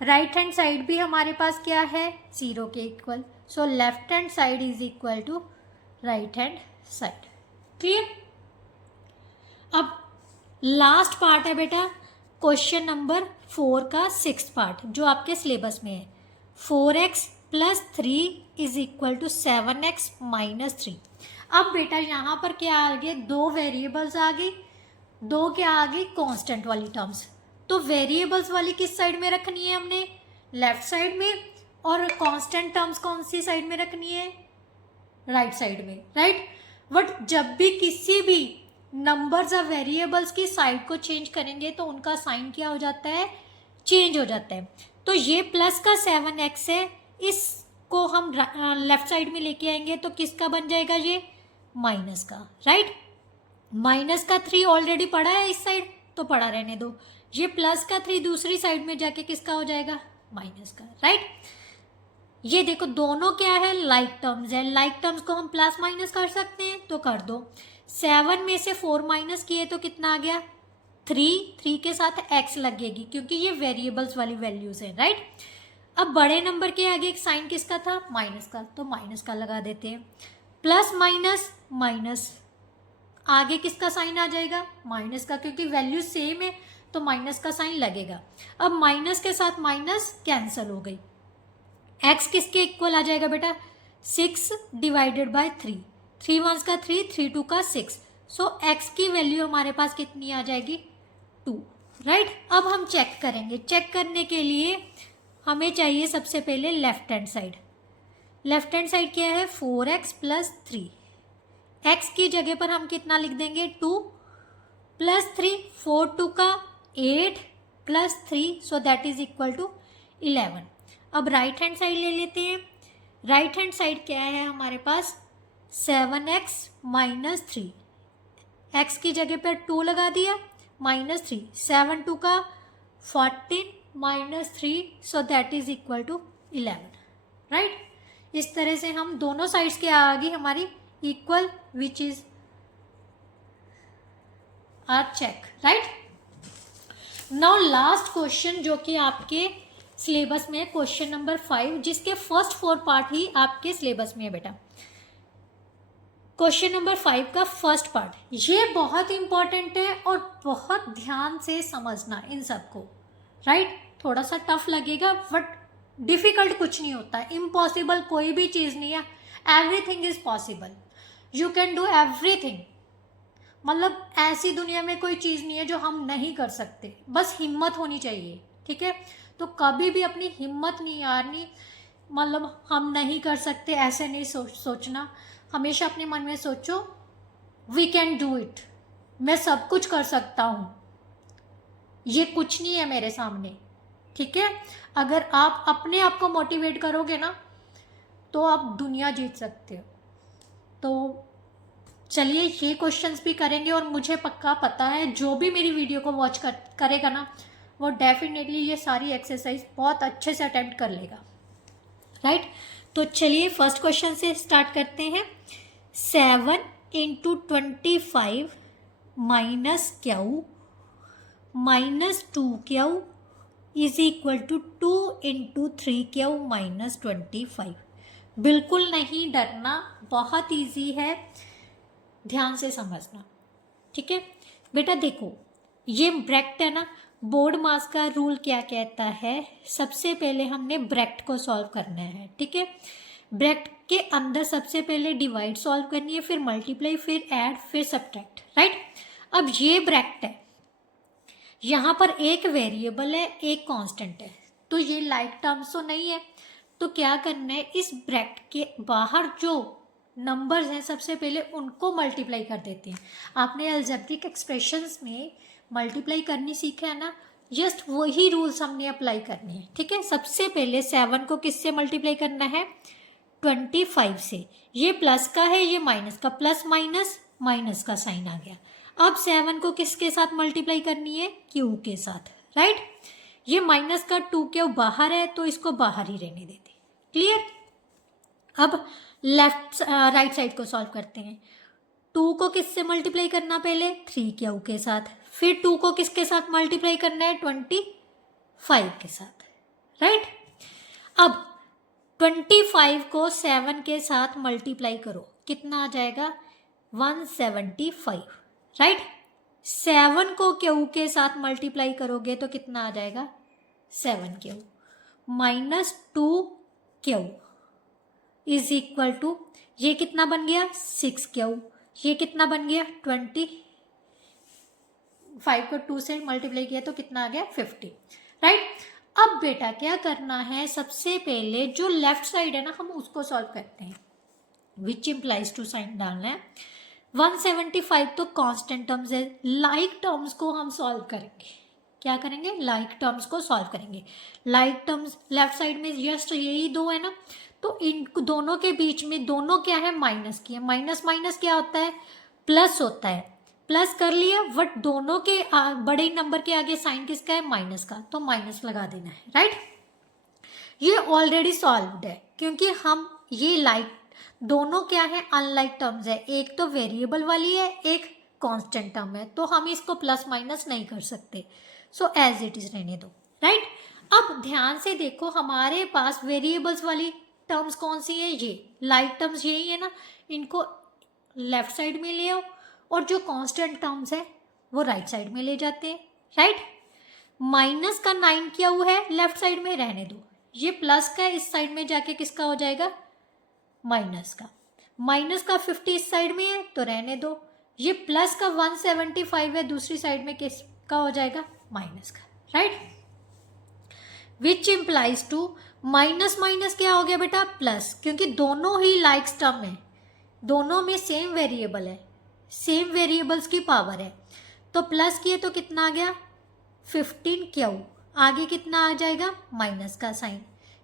राइट हैंड साइड भी हमारे पास क्या है 0 के equal, so left hand side is equal to right hand side, clear. अब लास्ट पार्ट है बेटा क्वेश्चन नंबर 4 का 6th पार्ट जो आपके सिलेबस में है, 4x plus 3 is equal to 7x minus 3। अब बेटा यहाँ पर क्या आ गए, दो वेरिएबल्स आ गई, दो क्या आ गई कांस्टेंट वाली टर्म्स, तो वेरिएबल्स वाली किस साइड में रखनी है हमने लेफ्ट साइड में, और कांस्टेंट टर्म्स कौन सी साइड में रखनी है राइट साइड में, राइट। बट जब भी किसी भी नंबर्स या वेरिएबल्स की साइड को चेंज करेंगे तो उनका साइन क्या हो जाता है चेंज हो जाता है, तो ये प्लस का 7x है, इसको हम लेफ्ट साइड में लेके आएंगे तो किसका बन जाएगा ये माइनस का, राइट। माइनस का 3 ऑलरेडी पड़ा है इस साइड तो पड़ा रहने दो, ये प्लस का 3 दूसरी साइड में जाके किसका हो जाएगा, माइनस का, राइट। ये देखो दोनों क्या है, लाइक टर्म्स है, लाइक टर्म्स को हम प्लस माइनस कर सकते हैं तो कर दो। 7 में से 4 माइनस किए तो कितना आ गया, 3 के साथ x लगेगी क्योंकि ये वेरिएबल्स वाली वैल्यूज है, राइट। अब बड़े नंबर के आगे एक साइन किसका था, माइनस का, तो माइनस का लगा देते हैं। प्लस माइनस माइनस, आगे किसका साइन आ जाएगा, माइनस का, क्योंकि वैल्यू सेम है तो माइनस का साइन लगेगा। अब माइनस के साथ माइनस कैंसिल हो गई, x किसके इक्वल आ जाएगा बेटा, 6 डिवाइडेड बाय 3, 3 1 का 3, 3 2 का 6, सो x की वैल्यू हमारे पास कितनी आ जाएगी, 2, राइट। अब हम चेक करेंगे, चेक करने के लिए हमें चाहिए सबसे पहले left hand side. Left hand side क्या है, 4x प्लस 3, x की जगह पर हम कितना लिख देंगे, 2 प्लस 3, 4 2 का 8 plus 3, so that is equal to 11। अब राइट हैंड साइड ले लेते हैं। राइट हैंड साइड क्या है हमारे पास, 7x माइनस 3, x की जगह पर 2 लगा दिया, माइनस 3, 7 2 का 14 minus 3, so that is equal to 11, right. इस तरह से हम दोनों साइड्स के आगे हमारी equal, which is our check, right. Now last question जो कि आपके सिलेबस में है, क्वेश्चन नंबर 5, जिसके फर्स्ट 4 पार्ट ही आपके सिलेबस में है बेटा। क्वेश्चन नंबर 5 का फर्स्ट पार्ट ये बहुत इंपॉर्टेंट है और बहुत ध्यान से समझना इन सबको, राइट। थोड़ा सा टफ लगेगा बट डिफिकल्ट कुछ नहीं होता, इम्पॉसिबल कोई भी चीज़ नहीं है, everything is possible, you can do everything. मतलब ऐसी दुनिया में कोई चीज़ नहीं है जो हम नहीं कर सकते, बस हिम्मत होनी चाहिए, ठीक है। तो कभी भी अपनी हिम्मत नहीं हारनी, मतलब हम नहीं कर सकते ऐसे नहीं सोचना, हमेशा अपने मन में सोचो वी कैन डू इट, मैं सब कुछ कर सकता हूँ, ये कुछ नहीं है मेरे सामने, ठीक है। अगर आप अपने आप को मोटिवेट करोगे ना तो आप दुनिया जीत सकते हो। तो चलिए ये क्वेश्चंस भी करेंगे और मुझे पक्का पता है जो भी मेरी वीडियो को वॉच करेगा ना वो डेफिनेटली ये सारी एक्सरसाइज बहुत अच्छे से अटेम्प्ट कर लेगा, राइट। तो चलिए फर्स्ट क्वेश्चन से स्टार्ट करते हैं। 7 into 25 minus q minus 2q is equal to 2 into 3q minus 25। बिल्कुल नहीं डरना, बहुत ईजी है, ध्यान से समझना, ठीक है बेटा। देखो ये ब्रैकेट है ना, बोर्ड मास का रूल क्या कहता है, सबसे पहले हमने ब्रैकेट को सॉल्व करना है, ठीक है। ब्रैकेट के अंदर सबसे पहले डिवाइड सॉल्व करनी है, फिर मल्टीप्लाई, फिर ऐड, फिर सब्ट्रैक्ट, राइट। अब ये ब्रैकेट है, यहाँ पर एक वेरिएबल है, एक कांस्टेंट है, तो ये लाइक टर्म्स तो नहीं है, तो क्या करना है, इस ब्रैकेट के बाहर जो नंबर्स हैं सबसे पहले उनको मल्टीप्लाई कर देते हैं। आपने अलजेब्रिक एक्सप्रेशंस में मल्टीप्लाई करनी सीखा है ना, जस्ट वही रूल्स हमने अप्लाई करने हैं, ठीक है। सबसे पहले 7 को किससे मल्टीप्लाई करना है, 25 से। ये प्लस का है, ये माइनस का, प्लस माइनस माइनस का साइन आ गया। अब 7 को किसके साथ मल्टीप्लाई करनी है, क्यू के साथ, राइट। ये माइनस का 2q बाहर है तो इसको बाहर ही रहने देते, क्लियर। अब लेफ्ट राइट साइड को सॉल्व करते हैं। 2 को किससे मल्टीप्लाई करना, पहले 3q के साथ, फिर 2 को किसके साथ मल्टीप्लाई करना है, 25 के साथ, राइट। अब 25 को 7 के साथ मल्टीप्लाई करो, कितना आ जाएगा, 175, राइट। 7 को q के साथ मल्टीप्लाई करोगे तो कितना आ जाएगा, 7q minus 2q is equal to, ये कितना बन गया, 6q, ये कितना बन गया, 25 को 2 से मल्टीप्लाई किया तो कितना आ गया, 50, राइट। अब बेटा क्या करना है, सबसे पहले जो लेफ्ट साइड है ना हम उसको सॉल्व करते हैं, विच इम्प्लाइज टू साइन डालना है। 175 तो कांस्टेंट टर्म्स है, लाइक टर्म्स को हम सॉल्व करेंगे, क्या करेंगे, लाइक टर्म्स को सॉल्व करेंगे। लाइक टर्म्स लेफ्ट साइड में जस्ट यही दो है ना, तो इन दोनों के बीच में, दोनों क्या है, माइनस की है, माइनस माइनस क्या होता है, प्लस होता है, प्लस कर लिया, बट दोनों के बड़े नंबर के आगे साइन किसका है, माइनस का, तो माइनस लगा देना है, राइट। ये ऑलरेडी सॉल्व्ड है क्योंकि हम ये लाइक दोनों क्या है, अनलाइक टर्म्स है, एक तो वेरिएबल वाली है, एक कांस्टेंट टर्म है, तो हम इसको प्लस माइनस नहीं कर सकते, सो एज इट इज रहने दो, राइट। अब ध्यान से देखो, हमारे पास वेरिएबल्स वाली टर्म्स कौन सी है, ये लाइक टर्म्स यही है ना, इनको लेफ्ट साइड में ले आओ, और जो कांस्टेंट टर्म्स है वो राइट साइड में ले जाते हैं, राइट। माइनस का 9 किया हुआ है लेफ्ट साइड में, रहने दो। ये प्लस का इस साइड में जाके किसका हो जाएगा, माइनस का। माइनस का 50 इस साइड में है तो रहने दो। ये प्लस का 175 है दूसरी साइड में, किसका हो जाएगा, माइनस का, right. Which implies to, minus minus क्या हो गया बेटा, प्लस, क्योंकि दोनों ही लाइक्स टर्म है, दोनों में सेम वेरिएबल है, सेम वेरिएबल्स की पावर है, तो प्लस किए तो कितना आ गया 15 क्यू, आगे कितना आ जाएगा माइनस का साइन,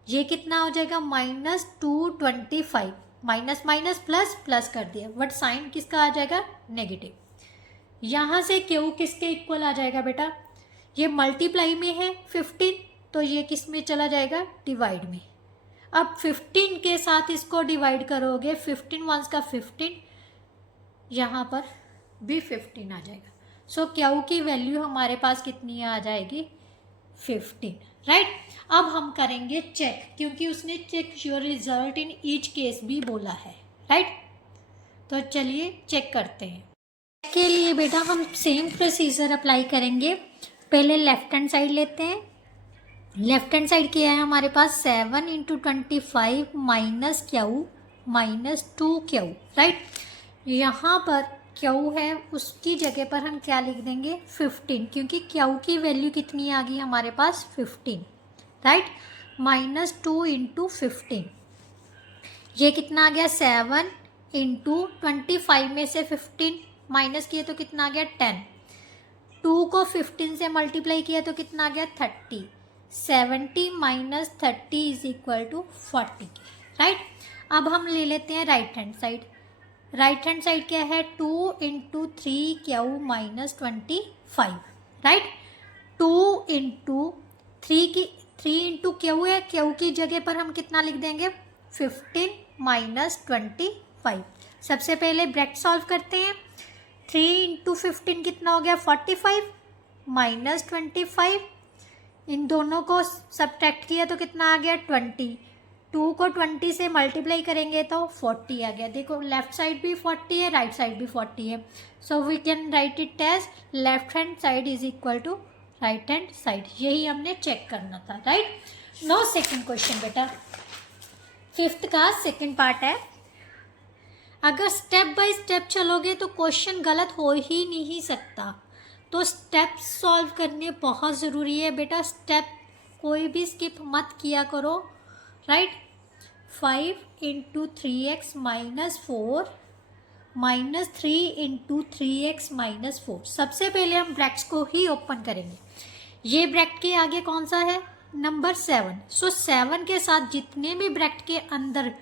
ये कितना हो जाएगा -225, माइनस माइनस प्लस प्लस कर दिया, बट साइन किसका आ जाएगा नेगेटिव। यहाँ से क्यू किसके इक्वल आ जाएगा बेटा, ये मल्टीप्लाई में है 15, तो ये किस में चला जाएगा, डिवाइड में। अब 15 के साथ इसको डिवाइड करोगे, 15 वंस का 15, यहाँ पर भी 15 आ जाएगा, सो क्यू की वैल्यू हमारे पास कितनी आ जाएगी 15, राइट। अब हम करेंगे चेक, क्योंकि उसने check your result in each case भी बोला है, राइट। तो चलिए चेक करते हैं। के लिए बेटा हम सेम प्रोसीजर अप्लाई करेंगे। पहले लेफ्ट हैंड साइड लेते हैं। लेफ्ट हैंड साइड क्या है हमारे पास, 7 × 25 माइनस क्यू -2 क्यू, राइट। यहाँ पर क्यू है, उसकी जगह पर हम क्या लिख देंगे 15, क्योंकि क्यू की वैल्यू कितनी आ गई हमारे पास 15, राइट। -2 × 15, ये कितना आ गया 7 × 25 में से 15 माइनस किए तो कितना आ गया 10, 2 को 15 से मल्टीप्लाई किया तो कितना आ गया 30, 70 - 30 = 40, राइट। अब हम ले लेते हैं right hand side. Right hand side क्या है, 2 × 3 क्यू -25, राइट। 2 × 3 की 3 × क्यू है, क्यू की जगह पर हम कितना लिख देंगे 15 - 25। सबसे पहले ब्रैकेट सॉल्व करते हैं। 3 × 15 कितना हो गया 45 -25, इन दोनों को सब्ट्रैक्ट किया तो कितना आ गया 20, 2 को 20 से मल्टीप्लाई करेंगे तो 40 आ गया। देखो लेफ्ट साइड भी 40 है, राइट साइड भी 40 है, so we can write it as left hand side is equal to right hand side. यही हमने चेक करना था, राइट। नो सेकंड क्वेश्चन बेटा, 5th का सेकंड पार्ट है। अगर स्टेप बाय स्टेप चलोगे तो क्वेश्चन गलत हो ही नहीं सकता, तो स्टेप सॉल्व करने बहुत ज़रूरी है बेटा। स्टेप कोई भी स्किप मत किया करो, राइट। 5 × 3x -4 -3 × 3x -4, सबसे पहले हम ब्रैकेट्स को ही ओपन करेंगे। ये ब्रैकेट के आगे कौन सा है, नंबर 7, सो 7 के साथ जितने भी ब्रैकेट के अंदर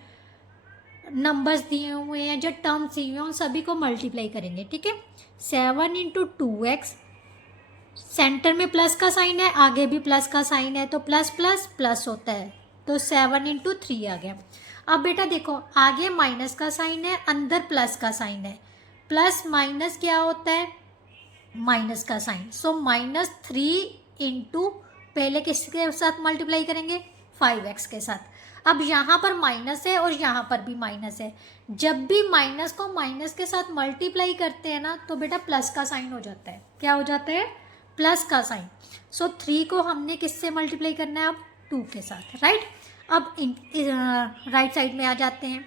नंबर्स दिए हुए हैं, जो टर्म्स दिए हुए हैं, उन सभी को मल्टीप्लाई करेंगे, ठीक है। 7 × 2x, सेंटर में प्लस का साइन है, आगे भी प्लस का साइन है, तो प्लस प्लस प्लस होता है, तो 7 × 3 आ गया। अब बेटा देखो, आगे माइनस का साइन है, अंदर प्लस का साइन है, प्लस माइनस क्या होता है माइनस का साइन, सो -3 × पहले किसके साथ मल्टीप्लाई करेंगे 5x के साथ। अब यहाँ पर माइनस है और यहाँ पर भी माइनस है, जब भी माइनस को माइनस के साथ मल्टीप्लाई करते हैं ना, तो बेटा प्लस का साइन हो जाता है। क्या हो जाता है, प्लस का साइन। सो 3 को हमने किससे मल्टीप्लाई करना है, अब 2 के साथ, राइट। अब राइट साइड में आ जाते हैं।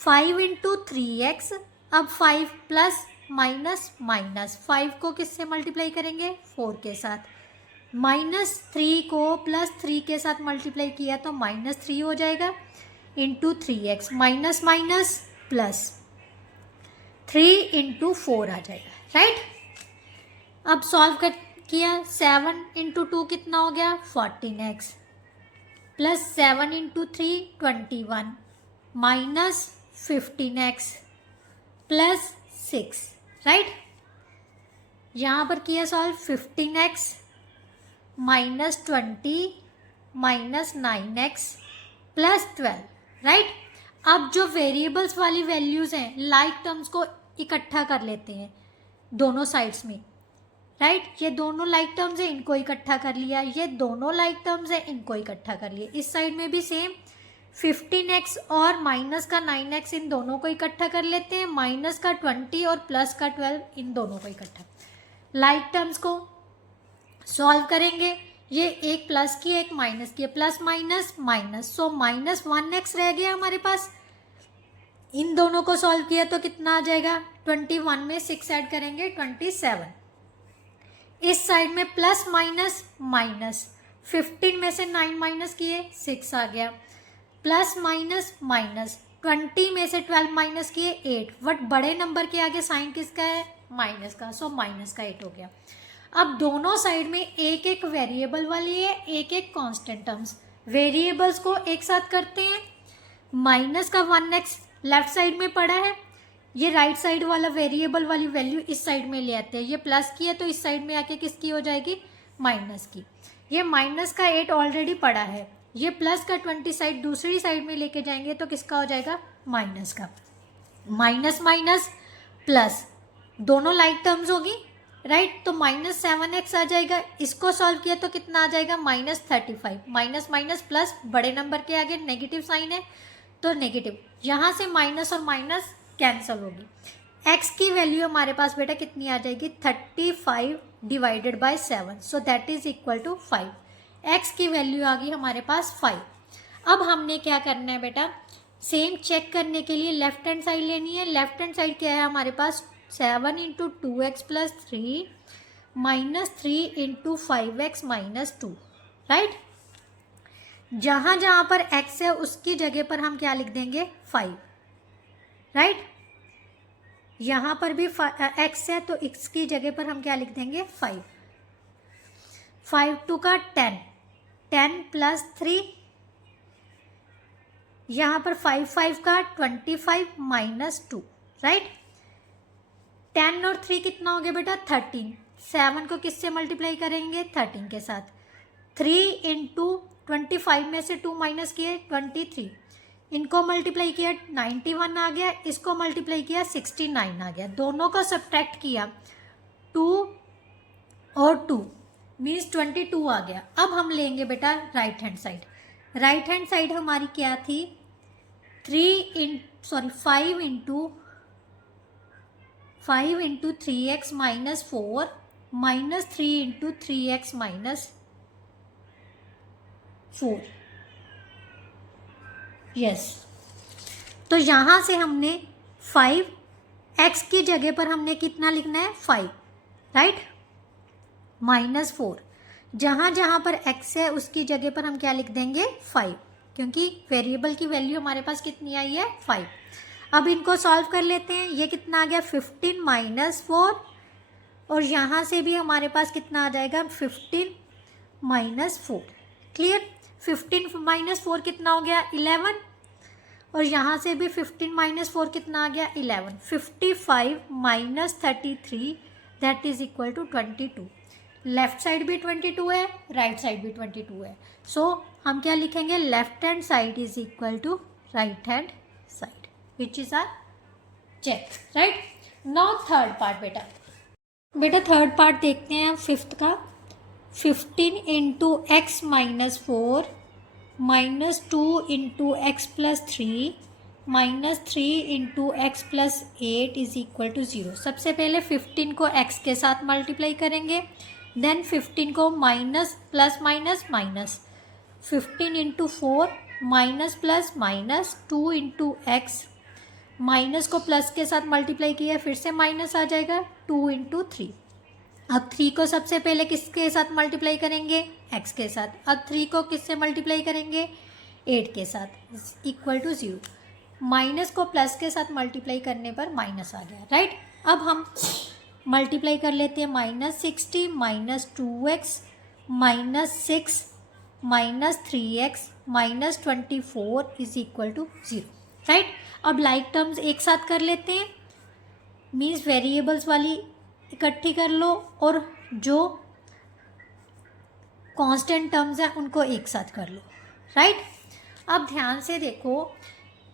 5 × 3x, अब 5 प्लस माइनस माइनस, 5 को किससे मल्टीप्लाई करेंगे 4 के साथ, -3 को +3 के साथ मल्टीप्लाई किया तो -3 हो जाएगा, into 3x, minus minus plus 3 × 4 आ जाएगा, राइट। अब सॉल्व कर किया, 7 × 2 कितना हो गया 14x, plus 7 × 3 21, minus 15x, plus 6, right. यहाँ पर किया solve 15x minus 20 minus 9x plus 12, right. अब जो वेरिएबल्स वाली वैल्यूज़ हैं लाइक टर्म्स को इकट्ठा कर लेते हैं दोनों साइड्स में, राइट। ये दोनों लाइक टर्म्स हैं, इनको इकट्ठा कर लिया, ये दोनों लाइक टर्म्स हैं, इनको इकट्ठा कर लिया। इस साइड में भी सेम 15x और माइनस का 9x इन दोनों को इकट्ठा कर लेते हैं, माइनस का 20 और प्लस का 12 इन दोनों को इकट्ठा। लाइक टर्म्स को सॉल्व करेंगे, ये एक प्लस की एक माइनस की, plus minus minus, so minus 1x रह गया हमारे पास। इन दोनों को सॉल्व किया तो कितना आ जाएगा, 21 में 6 ऐड करेंगे 27। इस साइड में प्लस माइनस माइनस, 15 में से 9 माइनस किए 6 आ गया, प्लस माइनस माइनस, 20 में से 12 माइनस किए 8, बट बड़े नंबर के आगे साइन किसका है, माइनस का, सो माइनस का 8 हो गया। अब दोनों साइड में एक एक वेरिएबल वाली है, एक एक कांस्टेंट टर्म्स। वेरिएबल्स को एक साथ करते हैं, माइनस का 1x लेफ्ट साइड में पड़ा है, ये राइट साइड वाला वेरिएबल वाली वैल्यू इस साइड में ले आते हैं, ये प्लस की है तो इस साइड में आके किसकी हो जाएगी, माइनस की। ये माइनस का 8 ऑलरेडी पड़ा है, ये प्लस का 20 साइड दूसरी साइड में लेके जाएंगे तो किसका हो जाएगा, माइनस का। माइनस माइनस प्लस, दोनों लाइक टर्म्स होगी, राइट। तो माइनस 7x आ जाएगा, इसको सॉल्व किया तो कितना आ जाएगा, माइनस 35। माइनस माइनस प्लस, बड़े नंबर के आगे नेगेटिव साइन है तो नेगेटिव, यहाँ से माइनस और माइनस कैंसिल होगी। x की वैल्यू हमारे पास बेटा कितनी आ जाएगी, 35 divided by 7, so that is equal to 5। x की वैल्यू आ गई हमारे पास 5। अब हमने क्या करना है बेटा, सेम चेक करने के लिए लेफ्ट हैंड साइड लेनी है। लेफ्ट हैंड साइड क्या है हमारे पास, 7 into 2x plus 3 minus 3 into 5x minus 2, right. जहाँ जहाँ पर x है उसकी जगह पर हम क्या लिख देंगे, 5, राइट। यहाँ पर भी x है तो x की जगह पर हम क्या लिख देंगे, 5। 5 टू का 10, 10 प्लस 3, यहाँ पर 5 5 का 25 माइनस 2, राइट। 10 और 3 कितना हो गया बेटा, 13। 7 को किससे मल्टीप्लाई करेंगे, 13 के साथ। 3 इंटू 25 में से 2 माइनस किए 23, इनको मल्टीप्लाई किया 91 आ गया, इसको मल्टीप्लाई किया 69 आ गया, दोनों को सब्ट्रैक्ट किया 2 और 2 मीन्स 22 आ गया। अब हम लेंगे बेटा right hand side. Right hand side हमारी क्या थी, 5 into 3x minus 4 minus 3 into 3x minus 4, yes. तो यहाँ से हमने 5, x की जगह पर हमने कितना लिखना है, 5, राइट, माइनस 4। जहाँ जहाँ पर x है उसकी जगह पर हम क्या लिख देंगे, 5, क्योंकि वेरिएबल की वैल्यू हमारे पास कितनी आई है, 5। अब इनको सॉल्व कर लेते हैं, ये कितना आ गया, 15 माइनस 4, और यहाँ से भी हमारे पास कितना आ जाएगा, 15 माइनस 4, क्लियर। 15 माइनस 4 कितना हो गया, 11, और यहाँ से भी 15 माइनस 4 कितना आ गया, 11। 55 minus 33 that is equal to 22। Left side भी 22 है, राइट साइड भी 22 है, सो हम क्या लिखेंगे, left hand side is equal to right hand side, which is our check, right. Now third part बेटा थर्ड पार्ट देखते हैं फिफ्थ का। 15 into x minus 4 minus 2 into x plus 3 minus 3 into x plus 8 is equal to 0। सबसे पहले 15 को x के साथ multiply करेंगे, देन 15 को minus plus minus minus, 15 into 4 minus plus minus 2 into x, minus को प्लस के साथ मल्टीप्लाई किया फिर से माइनस आ जाएगा, 2 इंटू 3। अब 3 को सबसे पहले किसके साथ मल्टीप्लाई करेंगे, x के साथ। अब 3 को किससे मल्टीप्लाई करेंगे, 8 के साथ, इक्वल टू 0। माइनस को प्लस के साथ मल्टीप्लाई करने पर माइनस आ गया, राइट। अब हम मल्टीप्लाई कर लेते हैं, minus 60 minus 2x minus 6 minus 3x minus 24 is equal to 0, right. अब लाइक टर्म्स एक साथ कर लेते हैं, मीन्स वेरिएबल्स वाली इकट्ठी कर लो और जो कांस्टेंट टर्म्स हैं उनको एक साथ कर लो, राइट। अब ध्यान से देखो,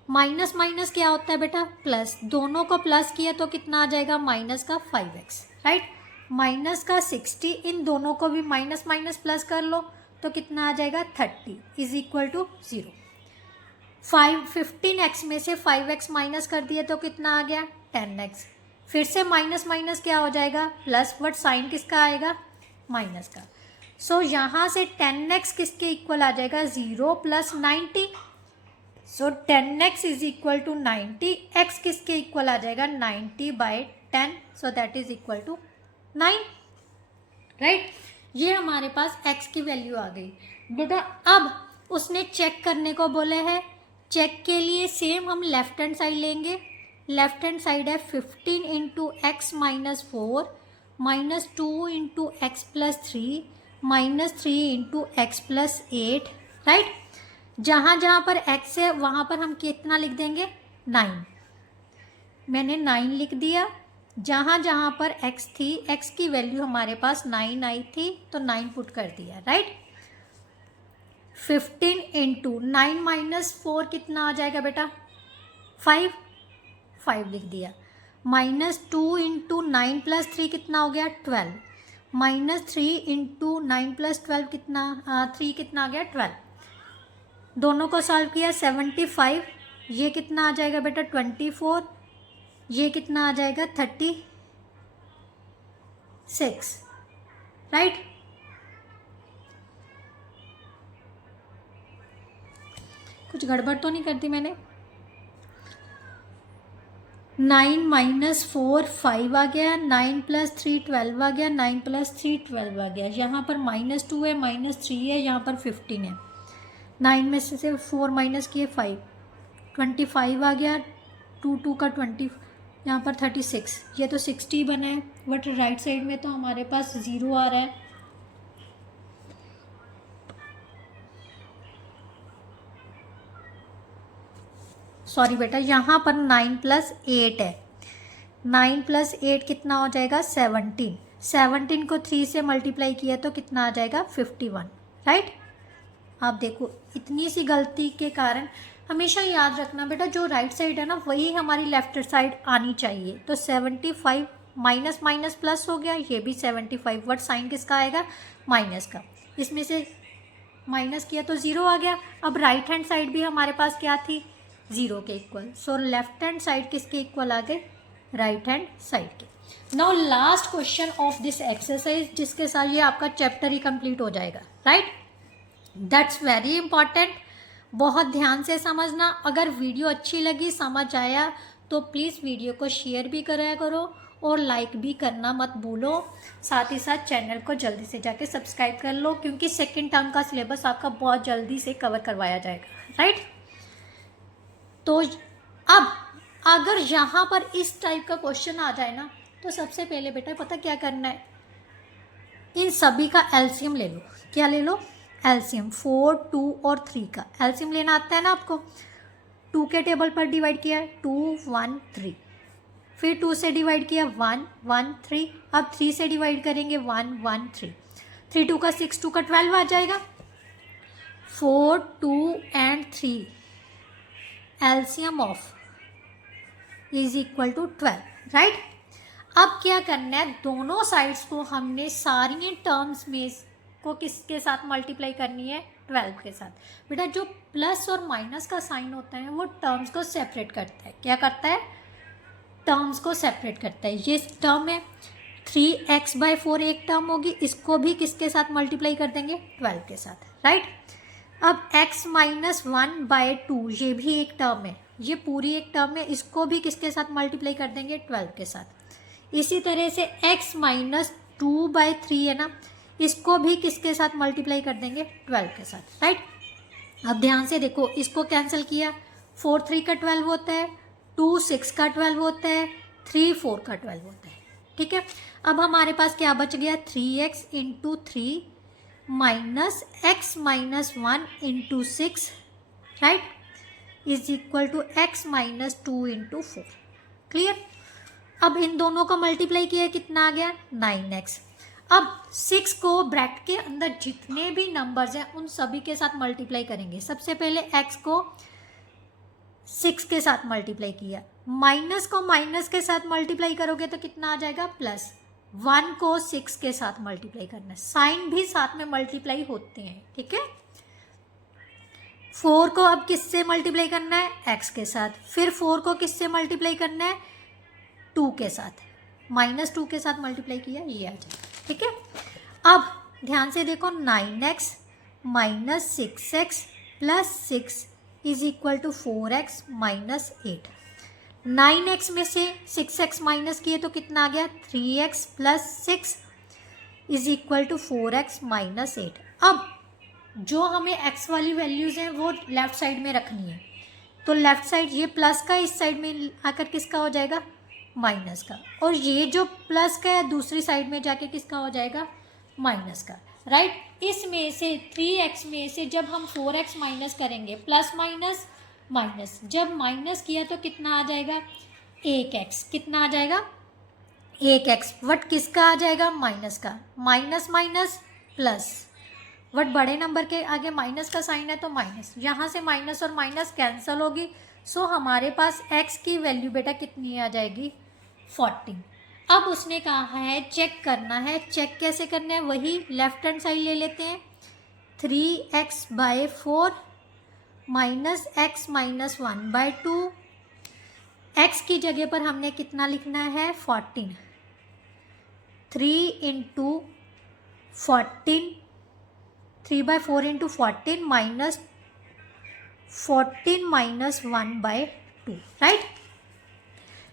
माइनस माइनस क्या होता है बेटा, प्लस। दोनों को प्लस किया तो कितना आ जाएगा, माइनस का 5x, राइट। माइनस का 60, इन दोनों को भी माइनस माइनस प्लस कर लो तो कितना आ जाएगा, 30 इज इक्वल टू 0। 15x में से 5x माइनस कर दिए तो कितना आ गया, 10x। फिर से माइनस माइनस क्या हो जाएगा, प्लस, बट साइन किसका आएगा, माइनस का। सो यहाँ से 10x किसके इक्वल आ जाएगा, 0 plus 90। So 10x is equal to 90, x किसके इक्वल आ जाएगा, 90/10, so that is equal to 9, right. ये हमारे पास x की वैल्यू आ गई बेटा। अब उसने चेक करने को बोले हैं, चेक के लिए सेम हम लेफ्ट हैंड साइड लेंगे। लेफ्ट हैंड साइड है 15 into x minus 4 minus 2 into x plus 3 minus 3 into x plus 8, right. जहाँ जहाँ पर x है वहाँ पर हम कितना लिख देंगे, 9। मैंने 9 लिख दिया। जहाँ जहाँ पर x थी, x की वैल्यू हमारे पास 9 आई थी तो 9 पुट कर दिया, राइट। 15 इंटू 9 माइनस 4 कितना आ जाएगा बेटा, 5 लिख दिया। माइनस 2 इंटू 9 प्लस 3 कितना हो गया, 12। माइनस 3 इंटू 9 प्लस 12 कितना, 3 कितना आ गया, 12। दोनों को सॉल्व किया, 75। ये कितना आ जाएगा बेटा, 24। ये कितना आ जाएगा, 36, राइट। कुछ गड़बड़ तो नहीं कर दी मैंने। 9 माइनस 4 5 आ गया, 9 प्लस 3 12 आ गया, 9 प्लस 3 12 आ गया। यहाँ पर -2 है, -3 है, यहाँ पर 15 है। 9 में से 4 माइनस किए 5, 25 आ गया। 2 का 20, यहाँ पर 36। ये तो 60 बना है, बट राइट साइड में तो हमारे पास 0 आ रहा है। सॉरी बेटा, यहाँ पर 9 प्लस 8 है। 9 प्लस 8 कितना हो जाएगा, 17। 17 को 3 से मल्टीप्लाई किया तो कितना आ जाएगा, 51, राइट। आप देखो, इतनी सी गलती के कारण हमेशा याद रखना बेटा, जो राइट साइड है ना वही हमारी लेफ्ट साइड आनी चाहिए। तो 75 माइनस माइनस प्लस हो गया, ये भी 75, बट साइन किसका आएगा, माइनस का। इसमें से माइनस किया तो 0 आ गया। अब राइट हैंड साइड भी हमारे पास क्या थी, 0 के equal. So left hand side किसके इक्वल आ गए, राइट हैंड साइड के। Now last question of this exercise, जिसके साथ ये आपका चैप्टर ही कंप्लीट हो जाएगा, राइट। दैट्स वेरी इंपॉर्टेंट, बहुत ध्यान से समझना। अगर वीडियो अच्छी लगी, समझ आया, तो प्लीज़ वीडियो को शेयर भी कराया करो और लाइक भी करना मत भूलो। साथ ही साथ चैनल को जल्दी से जाके सब्सक्राइब कर लो, क्योंकि सेकेंड टर्म का सिलेबस आपका बहुत जल्दी से कवर करवाया जाएगा, राइट। तो अब अगर यहाँ पर इस टाइप का क्वेश्चन आ जाए ना, तो सबसे पहले बेटा पता क्या करना है, इन सभी का एलसीएम ले लो। क्या ले लो, एलसीएम। 4, 2 और 3 का एलसीएम लेना आता है ना आपको। 2 के टेबल पर डिवाइड किया, 2 1 3, फिर 2 से डिवाइड किया, 1 1 3। अब 3 से डिवाइड करेंगे, 1 1 3। 3 2 का 6, 2 का 12 आ जाएगा। 4 2 and 3 LCM of is equal to 12, right. अब क्या करना है, दोनों साइड्स को हमने सारी टर्म्स में को किसके साथ मल्टीप्लाई करनी है, 12 के साथ। बेटा जो प्लस और माइनस का साइन होता है वो टर्म्स को सेपरेट करता है। क्या करता है, टर्म्स को सेपरेट करता है। ये टर्म है 3x/4 एक टर्म होगी, इसको भी किसके साथ मल्टीप्लाई कर देंगे, 12 के साथ, राइट। अब x माइनस 1/2 ये भी एक टर्म है, ये पूरी एक टर्म है, इसको भी किसके साथ मल्टीप्लाई कर देंगे, 12 के साथ। इसी तरह से x माइनस 2/3 है ना, इसको भी किसके साथ मल्टीप्लाई कर देंगे, 12 के साथ, राइट। अब ध्यान से देखो, इसको कैंसिल किया, 4 3 का 12 होता है, 2 6 का 12 होता है, 3 4 का 12 होता है, ठीक है। अब हमारे पास क्या बच गया, 3x into 3 minus x minus 1 into 6, right, is equal to x minus 2 into 4। Clear. अब इन दोनों को मल्टीप्लाई किया कितना आ गया 9x। अब 6 को ब्रैकेट के अंदर जितने भी नंबर्स हैं उन सभी के साथ मल्टीप्लाई करेंगे। सबसे पहले x को 6 के साथ मल्टीप्लाई किया, माइनस को माइनस के साथ मल्टीप्लाई करोगे तो कितना आ जाएगा प्लस, 1 को 6 के साथ मल्टीप्लाई करना है, साइन भी साथ में मल्टीप्लाई होते हैं, ठीक है। 4 को अब किससे मल्टीप्लाई करना है, x के साथ, फिर 4 को किससे मल्टीप्लाई करना है 2 के साथ, -2 के साथ मल्टीप्लाई किया, ये आ जाएगा, ठीक है। अब ध्यान से देखो 9x minus 6x plus 6 is equal to 4x minus 8। 9x में से 6x माइनस किए तो कितना आ गया 3x plus 6 is equal to 4x minus 8। अब जो हमें x वाली वैल्यूज़ हैं वो लेफ़्ट साइड में रखनी है, तो लेफ़्ट साइड ये प्लस का इस साइड में आकर किसका हो जाएगा माइनस का, और ये जो प्लस का है दूसरी साइड में जाके किसका हो जाएगा माइनस का, राइट। इसमें से 3x में से जब हम 4x माइनस करेंगे, प्लस माइनस माइनस, जब माइनस किया तो कितना आ जाएगा 1x, कितना आ जाएगा 1x, वट किसका आ जाएगा माइनस का, माइनस माइनस प्लस, वट बड़े नंबर के आगे माइनस का साइन है तो माइनस, यहाँ से माइनस और माइनस कैंसिल होगी, सो हमारे पास x की वैल्यू बेटा कितनी आ जाएगी 14। अब उसने कहा है चेक करना है, चेक कैसे करना है, वही लेफ्ट हैंड साइड ले लेते हैं, 3x/4 minus x minus 1/2, x की जगह पर हमने कितना लिखना है 14, 3 into 14, 3/4 into 14 minus 14 minus 1/2, right.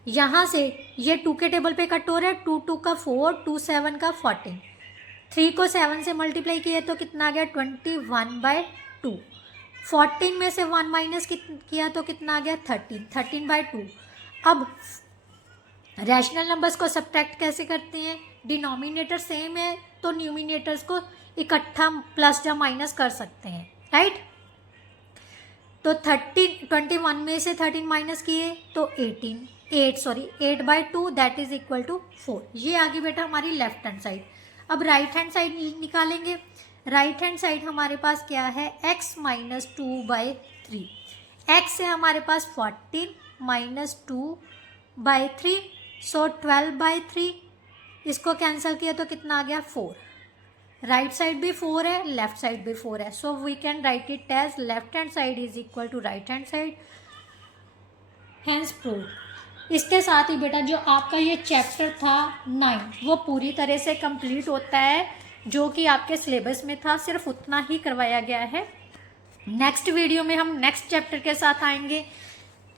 यहाँ से ये 2 के टेबल पे कट हो रहा है, 2 2 का 4, 2 7 का 14, 3 को 7 से मल्टीप्लाई किया तो कितना आ गया 21/2, 14 में से 1 माइनस किया तो कितना आ गया 13/2। अब रैशनल नंबर्स को सब्ट्रैक्ट कैसे करते हैं, डिनोमिनेटर सेम है तो न्यूमिनेटर्स को इकट्ठा प्लस या माइनस कर सकते हैं, राइट। तो 21 में से 13 माइनस किए तो 8/2 दैट इज इक्वल टू 4। ये आगे बेटा हमारी लेफ्ट हैंड साइड। अब राइट हैंड साइड निकालेंगे, राइट हैंड साइड हमारे पास क्या है x माइनस 2/3, x है हमारे पास 14 माइनस 2/3, सो 12/3, इसको कैंसिल किया तो कितना आ गया 4, राइट साइड भी 4 है लेफ्ट साइड भी 4 है, so we can write it as left hand side is equal to right hand side, hence prove. इसके साथ ही बेटा जो आपका ये चैप्टर था 9 वो पूरी तरह से कंप्लीट होता है, जो कि आपके सिलेबस में था सिर्फ उतना ही करवाया गया है। नेक्स्ट वीडियो में हम नेक्स्ट चैप्टर के साथ आएंगे,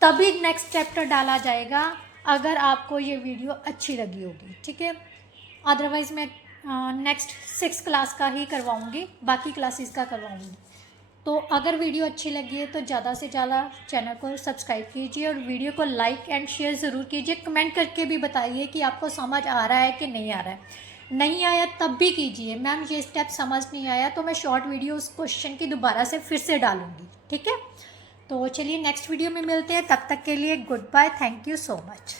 तभी नेक्स्ट चैप्टर डाला जाएगा अगर आपको ये वीडियो अच्छी लगी होगी, ठीक है। अदरवाइज़ मैं नेक्स्ट 6 क्लास का ही करवाऊँगी, बाकी क्लासेस का करवाऊँगी। तो अगर वीडियो अच्छी लगी है तो ज़्यादा से ज़्यादा चैनल को सब्सक्राइब कीजिए और वीडियो को लाइक एंड शेयर ज़रूर कीजिए। कमेंट करके भी बताइए कि आपको समझ आ रहा है कि नहीं आ रहा है, नहीं आया तब भी कीजिए मैम ये स्टेप समझ नहीं आया तो मैं शॉर्ट वीडियो उस क्वेश्चन की दोबारा से फिर से डालूँगी, ठीक है। तो चलिए नेक्स्ट वीडियो में मिलते हैं, तब तक के लिए goodbye, thank you so much.